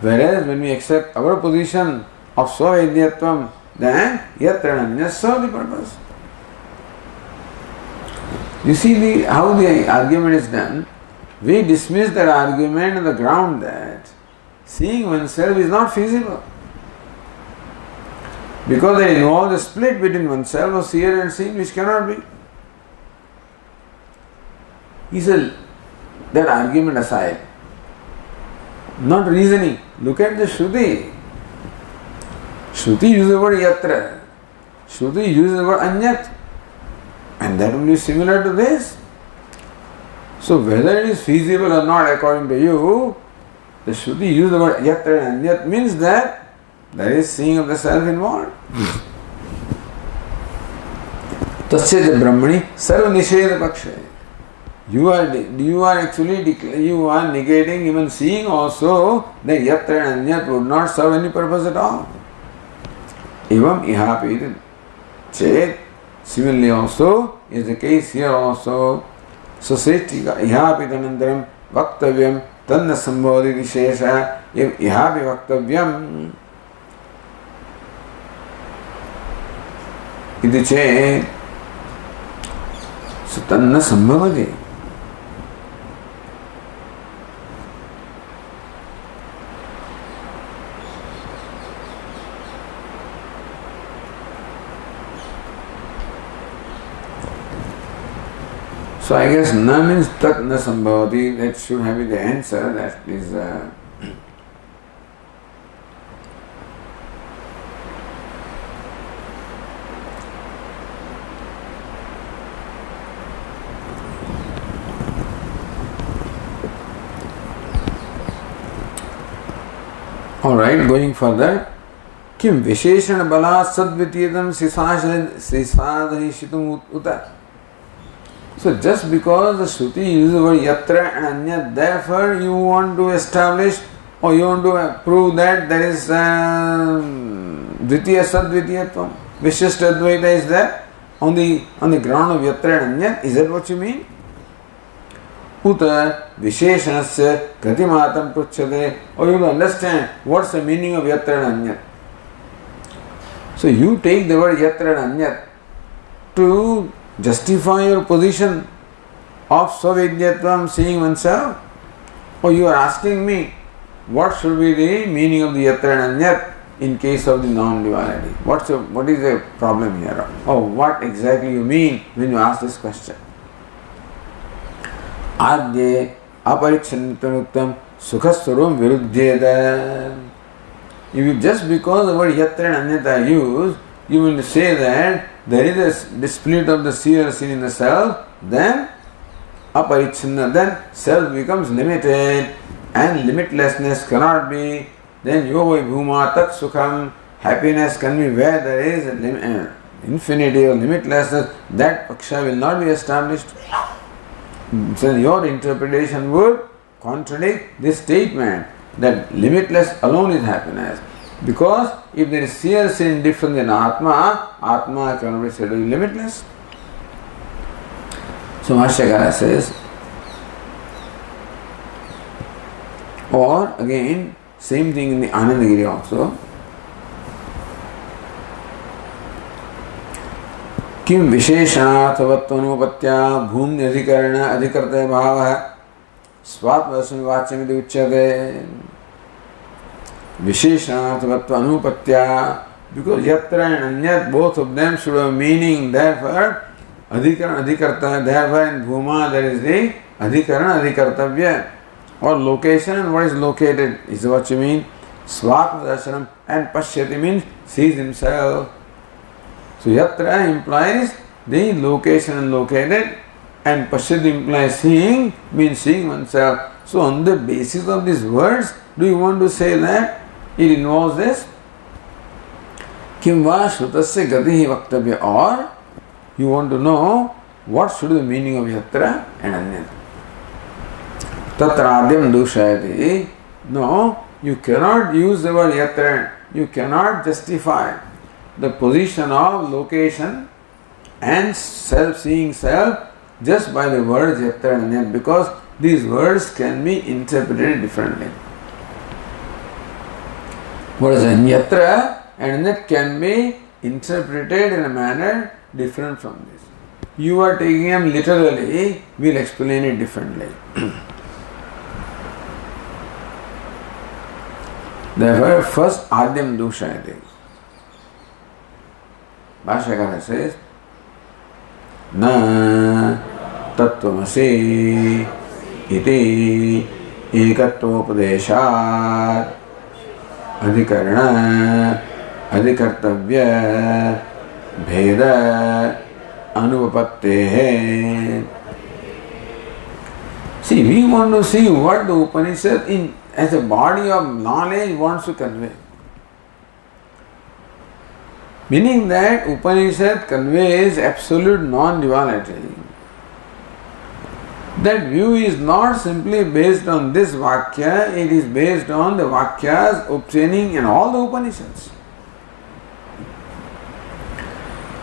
Whereas when we accept our position of svavedyatvam, then yatra and anyat serve the purpose. You see how the argument is done. We dismiss that argument on the ground that seeing oneself is not feasible, because it involves a split between oneself of seer and seen, which cannot be. He said, that argument aside, not reasoning, look at the Shruti. Shruti uses the word yatra, Shruti uses the word anyat, and that will be similar to this. So whether it is feasible or not according to you, the Shruti uses the word yatra and anyat means that there is seeing of the self involved. Tasya brahmani sarva nisheda paksha. You are actually you are negating even seeing also, that yatra and anyat would not serve any purpose at all. Evam ihapi chet. Similarly also is the case here also. So says ihapi tanantaram vaktavyam tanna sambodhi vishesha ihapi vaktavyam. Iti che tanna sambhavati. So I guess na means tat na sambhavati. That should have been the answer. That is alright, going further. Kim visheshana bala sadvitiyatam sisadhishitum uta. So just because the Shruti uses the word yatra and anyat, therefore you want to establish or you want to prove that there is dvitiya sadvitiyatvam. Vishishta advaita is there on the ground of yatra and anyat. Is that what you mean? Uta visheshanasya gatimatam pruchyate. Or you will understand what's the meaning of yatra and anyat. So you take the word yatra and anyat to justify your position of svavidyatvam, seeing oneself, or you are asking me what should be the meaning of the yatra and anyat in case of the non-duality? What is the problem here? Or what exactly you mean when you ask this question? Adye aparichannitvanuktam sukhaswarum viruddhyeda. If you just because the word yatra and anyat are used, you will say that there is the split of the seer seen in the self, then aparichanna, then self becomes limited and limitlessness cannot be. Then yoga bhuma tat sukham, happiness can be where there is infinity or limitlessness. That paksha will not be established. So your interpretation would contradict this statement that limitless alone is happiness. Because if there is serious indifference in Atma, Atma cannot be said to be limitless. So Bhashyakara says, or again, same thing in the Anandagiri also. Kim visheshanathavatvanupatya bhumni adhikarana adhikartaya bhava svatmasumivachamiti uchyate. Visheshanathavatva anupatya, because yatra and anyat, both of them should have meaning, therefore adhikarana adhikarta, therefore in bhuma there is the adhikarana adhikartavya, or location, and what is located is what you mean. Swatmadasaram, and pashyati means sees himself. So yatra implies the location and located, and pashyati implies seeing, means seeing oneself. So on the basis of these words, do you want to say that it involves this? Kim va shrutasya gatihi vaktavya, or you want to know what should be the meaning of yatra and anyat. Tatradyam dushayati. No, you cannot use the word yatra. You cannot justify the position of location and self-seeing self just by the words yatra and anyat, because these words can be interpreted differently. Whereas yatra and anyat can be interpreted in a manner different from this. You are taking them literally, we will explain it differently. Therefore, first Adyam Dushayati. Bhashyakara says, Na tattvamasi iti ekatvopadeshat adhikarana adhikartavya bheda anupapattehe. See, we want to see what the Upanishad as a body of knowledge wants to convey. Meaning that Upanishad conveys absolute non-duality. That view is not simply based on this Vakya, it is based on the Vakyas obtaining in all the Upanishads.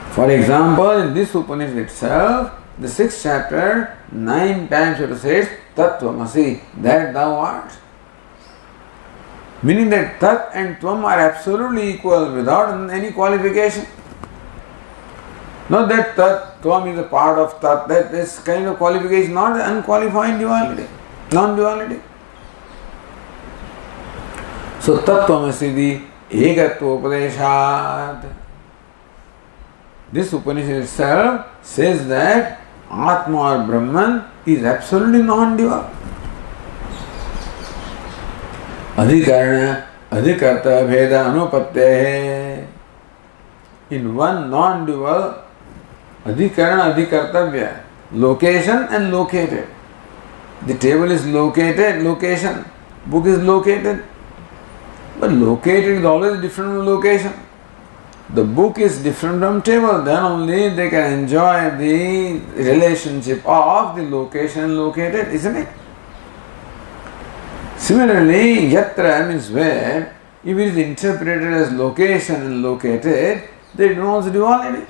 For example, in this Upanishad itself, the 6th chapter, 9 times it says, Tattvamasi, that thou art. Meaning that Tat and Tvam are absolutely equal without any qualification. Not that Tat, Tvam is a part of Tat, that this kind of qualification, not unqualified duality, non-duality. So Tattvamasi the Ekatva Upanishad. This Upanishad itself says that Atma or Brahman is absolutely non-dual. Adhikarana, Adhikarta, Bheda, Anupatte. In one non-dual, Adhikarana, Adhikartavya, location and located. The table is located, location. Book is located. But located is always different from location. The book is different from table. Then only they can enjoy the relationship of the location located, isn't it? Similarly, yatra means where, if it is interpreted as location and located, then it denotes duality.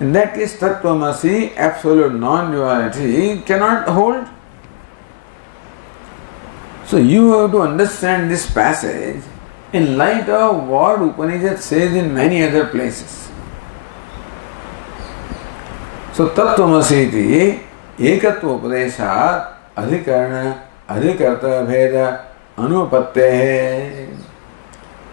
In that case, Tattvamasi, absolute non-duality, cannot hold. So you have to understand this passage in light of what Upanishad says in many other places. So Tattvamasi iti ekatva upadeshat adhikarana adhikarta bheda anupatte.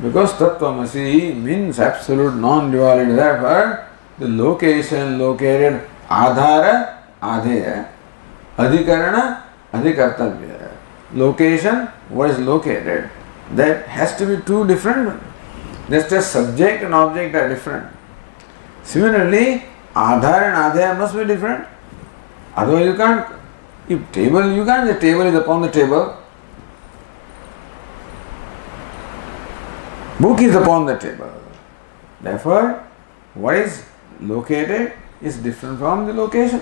Because Tattvamasi means absolute non-duality, therefore the location located adhara adheya adhikarana adhikartavya. Location, what is located, that has to be two different ones. Just as subject and object are different. Similarly, adhar and adhya must be different. Otherwise you can't, if table, you can't say table is upon the table. Book is upon the table. Therefore, what is located is different from the location.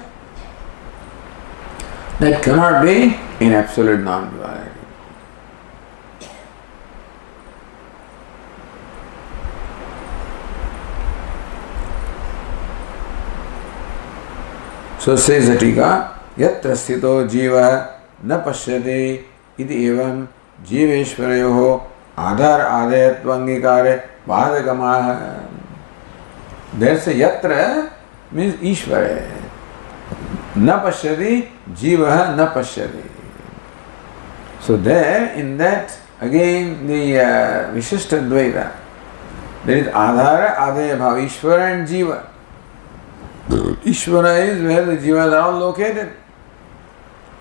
That cannot be in absolute non-duality. So says the Tika, yatra sthito jiva na pashyati iti evam jiveshvarayoho adhar adhayatvangikare bhadakamaha. There's a yatra means Ishvara. Na pashyati jiva na pashyati. So there, in that, again the Vishishta Dvaita, there is Adhara, Adhaya Bhava, Ishvara and Jiva. Ishvara is where the Jivas are all located.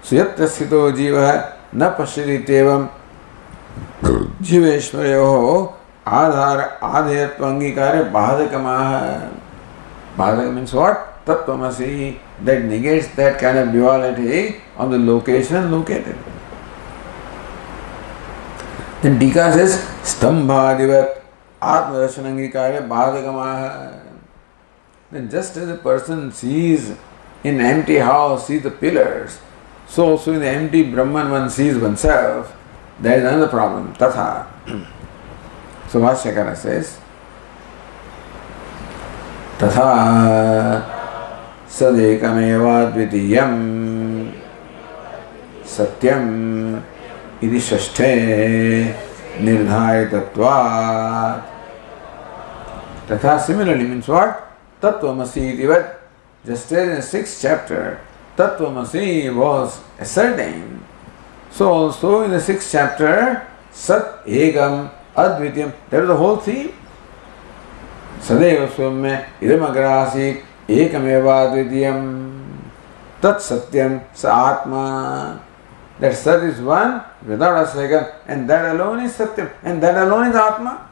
So yatra sthito jiva na pashyati tevam jiveshvarayoho adhara adhayatva angikare bhadakamaha. Bhadaka means what? Tattvamasi, that negates that kind of duality on the location located. Then Tika says, Stambhadivat Atmadarsanangikare Bhadakamaha. Then just as a person sees in an empty house, sees the pillars, so also in the empty Brahman one sees oneself. There is another problem. Tatha. So Vashyakara says, Tatha Sadekam dvitiyam satyam iti shashthe nirdharitatvat. Tatha similarly means what? Tattvamasi itivat. Just as in the 6th chapter, Tattvamasi was ascertained. So also in the 6th chapter, Sat Egam Advityam, that was the whole theme. Sadeva Swami Idamagrasi Ekameva Advityam Tat Satyam Sa Atma. That Sat is one without a second, and that alone is Satyam, and that alone is Atma.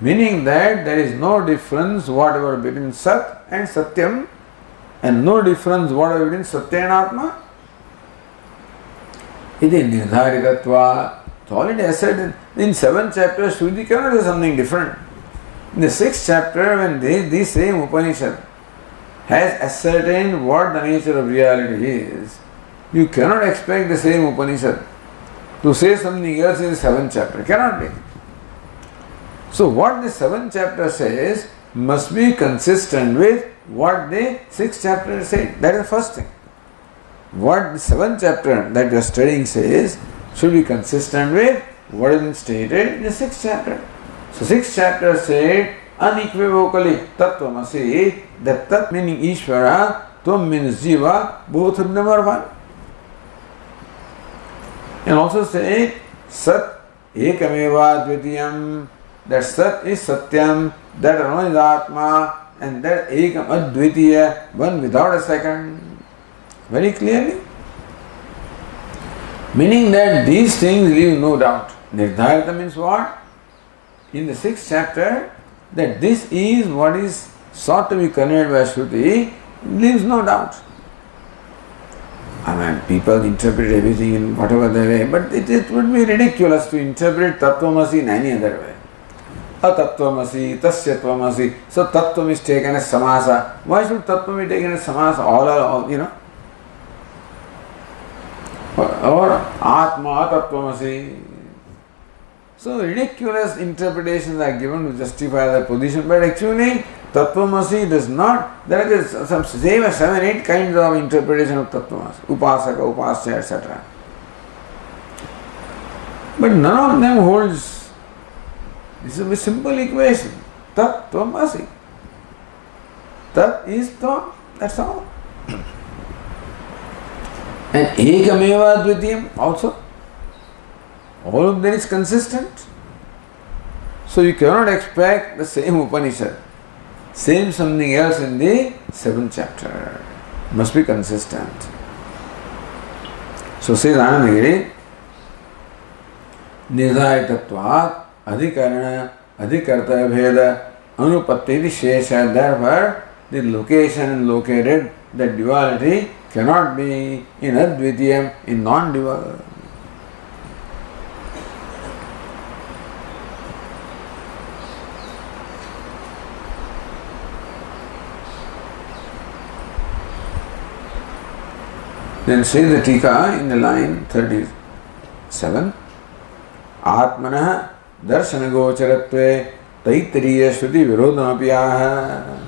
Meaning that there is no difference whatever between Sat and Satyam, and no difference whatever between Satya and Atma. It is nirdharitatva. It's already asserted. In 7th chapter, Shruti cannot do something different. In the 6th chapter, when this same Upanishad has ascertained what the nature of reality is, you cannot expect the same Upanishad to say something else in the 7th chapter. Cannot be. So what the 7th chapter says must be consistent with what the 6th chapter said. That is the first thing. What the 7th chapter that you are studying says should be consistent with what has been stated in the 6th chapter. So 6th chapter said unequivocally Tattvamasi, that Tat meaning Ishvara, Tvam means Jiva, both of them are one. And also say Sat Ekameva Dvitiyam, that Sat is Satyam, that alone is Atma, and that Ekam Advitiya, one without a second. Very clearly. Meaning that these things leave no doubt. Nirdharita means what? In the 6th chapter, that this is what is sought to be conveyed by Shruti, leaves no doubt. I mean, people interpret everything in whatever the way, but it would be ridiculous to interpret Tattvamasi in any other way. Atattvamasi, Tasyatvamasi. So Tattvam is taken as Samasa. Why should Tattvam be taken as Samasa? All, you know. Or Atma Tattvamasi. So ridiculous interpretations are given to justify their position, but actually Tattvamasi does not. There is some 7, 8 kinds of interpretation of Tattvamasi, Upasaka, Upasya, etc. But none of them holds. This is a simple equation. Tattvamasi. Tat is Tvam. That's all. And Ekameva Dvitiyam also. All of them is consistent. So you cannot expect the same Upanishad, same something else in the 7th chapter. Must be consistent. So says Anandagiri, Nidhayatattvat Adhikarana Adhikarta Bheda Anupatti Shesha. Therefore, the location and located, that duality cannot be in Advitiyam, in non-dual. Then say the Tika in the line 37. Atmanah darshanagocharatve taittiriya shruti virodhamapyaha.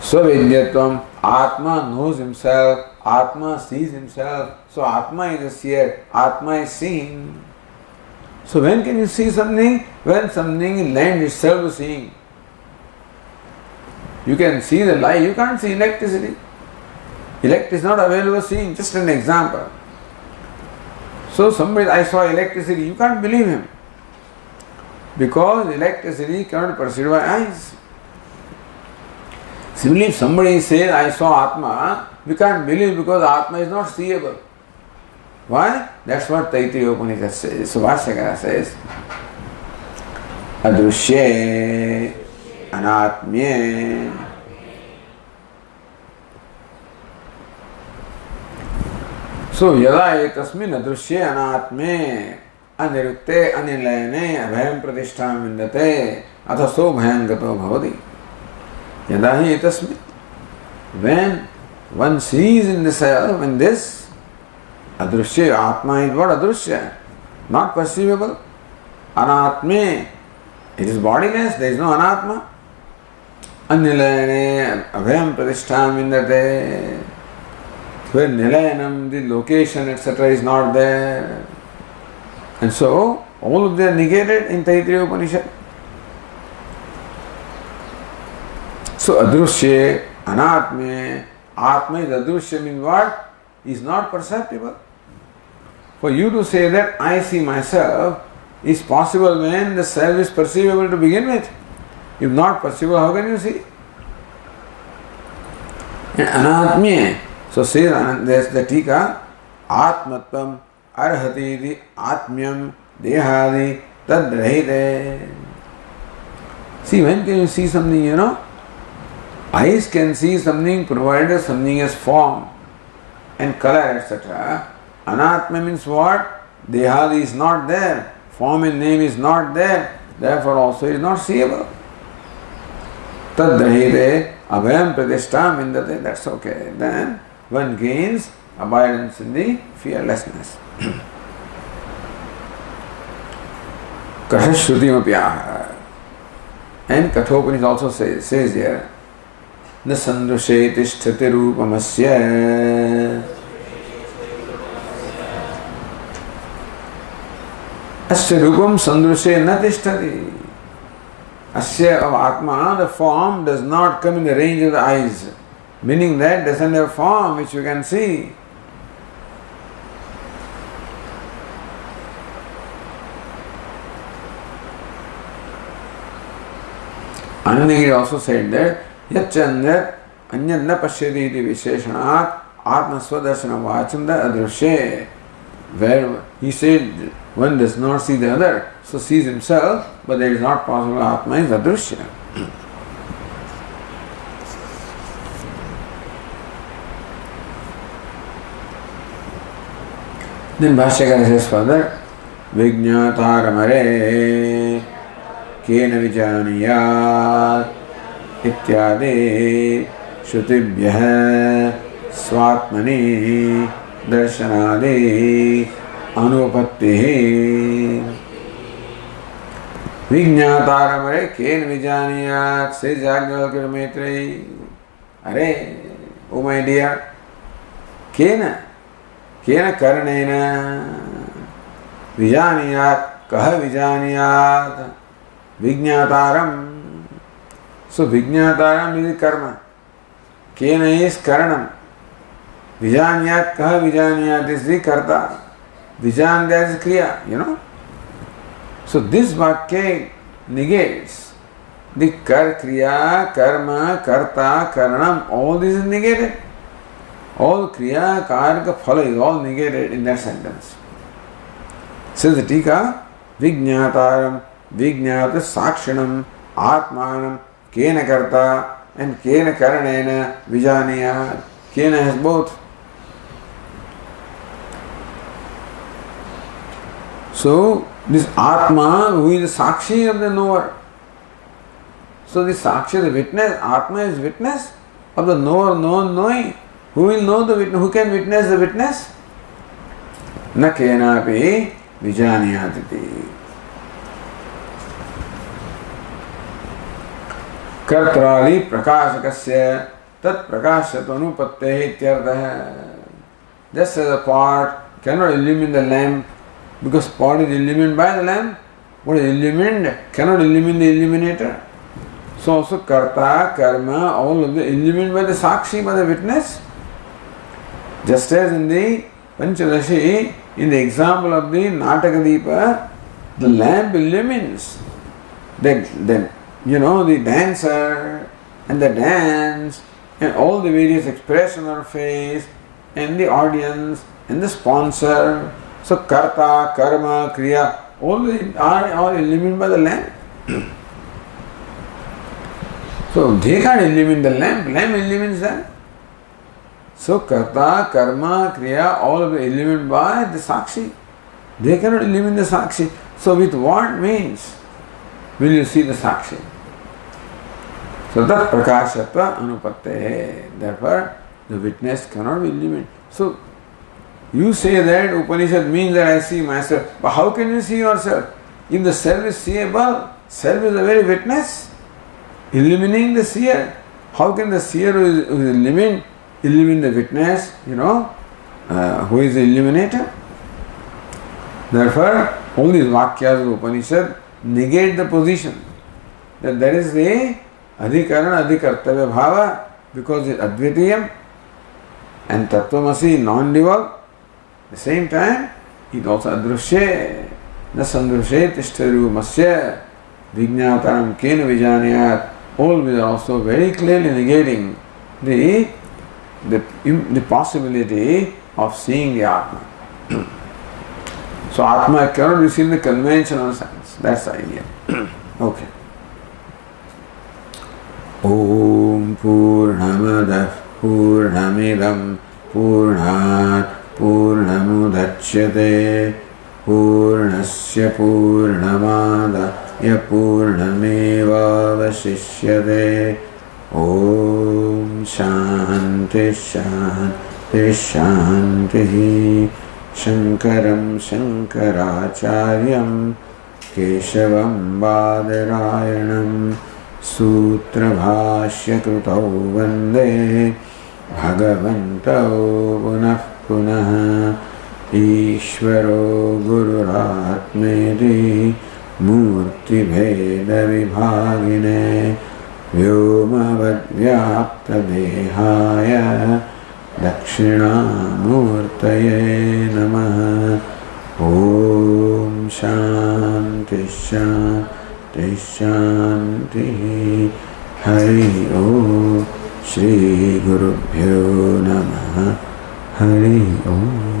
Swavidyatvam. Atma knows himself. Atma sees himself. So Atma is a seer. Atma is seen. So when can you see something? When something lends itself to seeing. You can see the light. You can't see electricity. Electricity is not available seeing, just an example. So somebody, I saw electricity, you can't believe him. Because electricity cannot be perceived by eyes. Similarly, if somebody says, I saw Atma, we can't believe because Atma is not seeable. Why? That's what Taittiriya Upanishad says. So Vashyakara says, Adrushye Anatmye. So yada etasmin adrushye anatme anirutte anilayane abhayam pratishtham vindate athaso bhayam gato bhavati. Yada hi etasmin. When one sees in the self, in this, adrushye, atma is what? Adrushya, not perceivable. Anatme, it is bodiless, there is no anatma. Anilayane abhayam pratishtham vindate. Where Nilayanam, the location, etc. is not there. And so, all of them are negated in Taittiriya Upanishad. So, Adrushye, Anatme, Atma is Adrushya means what? Is not perceptible. For you to say that I see myself is possible when the self is perceivable to begin with. If not perceivable, how can you see? And Anatme. So says there's the Tika, Atmatvam arhati di atmyam dehadi tadrahite. See, when can you see something, you know? Eyes can see something provided something as form and color, etc. Anatma means what? Dehadi is not there. Form and name is not there. Therefore also is not seeable. Tadrahite abhayam pratishtham vindate. That's okay. Then one gains abidance in the fearlessness. Kashashrutimapyaha. And Kathopanishad also says here, Na sandrushe tishtati rupamasya asya rupam sandrushe na tishtati. Asya of Atma, the form does not come in the range of the eyes, meaning that doesn't have form which you can see. Anandagiri also said that Yachandar Anyana Pashyati iti Visheshanat Atma Swadarshana Vachanda Adrushe, where he said one does not see the other, so sees himself, but it is not possible. Atma is Adrushya. Then Bhashyakara says further, Vijñātāramare Kena Vijaniyat Ityade Shrutibhyah Swatmani Darshanade Anupattihi. Vijñātāramare Kena Vijaniyat, says Yajnavalkya Maitreyi. Are, oh my dear, Kena Karanena Vijaniyat, Kaha Vijaniyat, Vijñātāram. So Vijñātāram is karma. Kena is karanam. Vijaniyat, Kaha Vijaniyat is the karta. Vijaniyat is kriya, So this vakya negates the kriya, karma, karta, karanam, all this is negated. All kriya, karka, phala is all negated in that sentence. Says the Tika, Vijñātāram, Vijñāta Sakshanam, Atmanam, Kena Karta, and Kena Karanena, Vijaniyat. Kena has both. So, this Atma, who is the Sakshi of the knower. So, the Sakshi, the witness, Atma is witness of the knower, known, knowing. Who will know the witness? Who can witness the witness? Na kenapi vijaniyatiti. Kartrali prakashakasya tat prakashatanupattehi ityartha. Just as a pot cannot illumine the lamp because pot is illumined by the lamp, what is illumined cannot illumine the illuminator. So also karta, karma, all of the illumined by the sakshi, by the witness. Just as in the Panchadashi, in the example of the Natakadipa, the lamp illumines the dancer and the dance and all the various expressions on her face and the audience and the sponsor. So karta, karma, kriya, all are illumined by the lamp. So they can't illumine the lamp illumines them. So karta, karma, kriya, all of it illumined by the sakshi. They cannot illumine the sakshi. So with what means will you see the sakshi? So that prakashatva anupatte. Therefore, the witness cannot be illumined. So you say that Upanishad means that I see myself. But how can you see yourself? If the self is seeable, self is the very witness, illumining the seer. How can the seer who is illumine the witness, who is the illuminator? Therefore, all these vakyas of Upanishad negate the position that there is the adhikarana, adhikartavya bhava, because it is advitiyam and tattvamasi non-dual. At the same time, it also adrushye, na sandrushye tishtaru masya, vijñātāram kena vijaniyat. All these are also very clearly negating the possibility of seeing the Atma. So Atma cannot be seen in the conventional sense. That's the idea. Okay. Om Purnamadah Purnamidam Purnat Purnamudachyate Purnasya Purnamadaya Purnameva Vasishyate. Om Shanti Shanti Shanti. Shankaram Shankaracharyam Keshavam Badarayanam Sutra Bhashya Krutau Vande Bhagavantau Punah Punah Ishvaro Gururatmeti मूर्तिभेदविभागिने व्योमवद्व्याप्तदेहाय दक्षिणामूर्तये नमः। ॐ शान्ति शान्ति शान्तिः। हरि ओम। श्री गुरुभ्यो नमः। हरि ओम।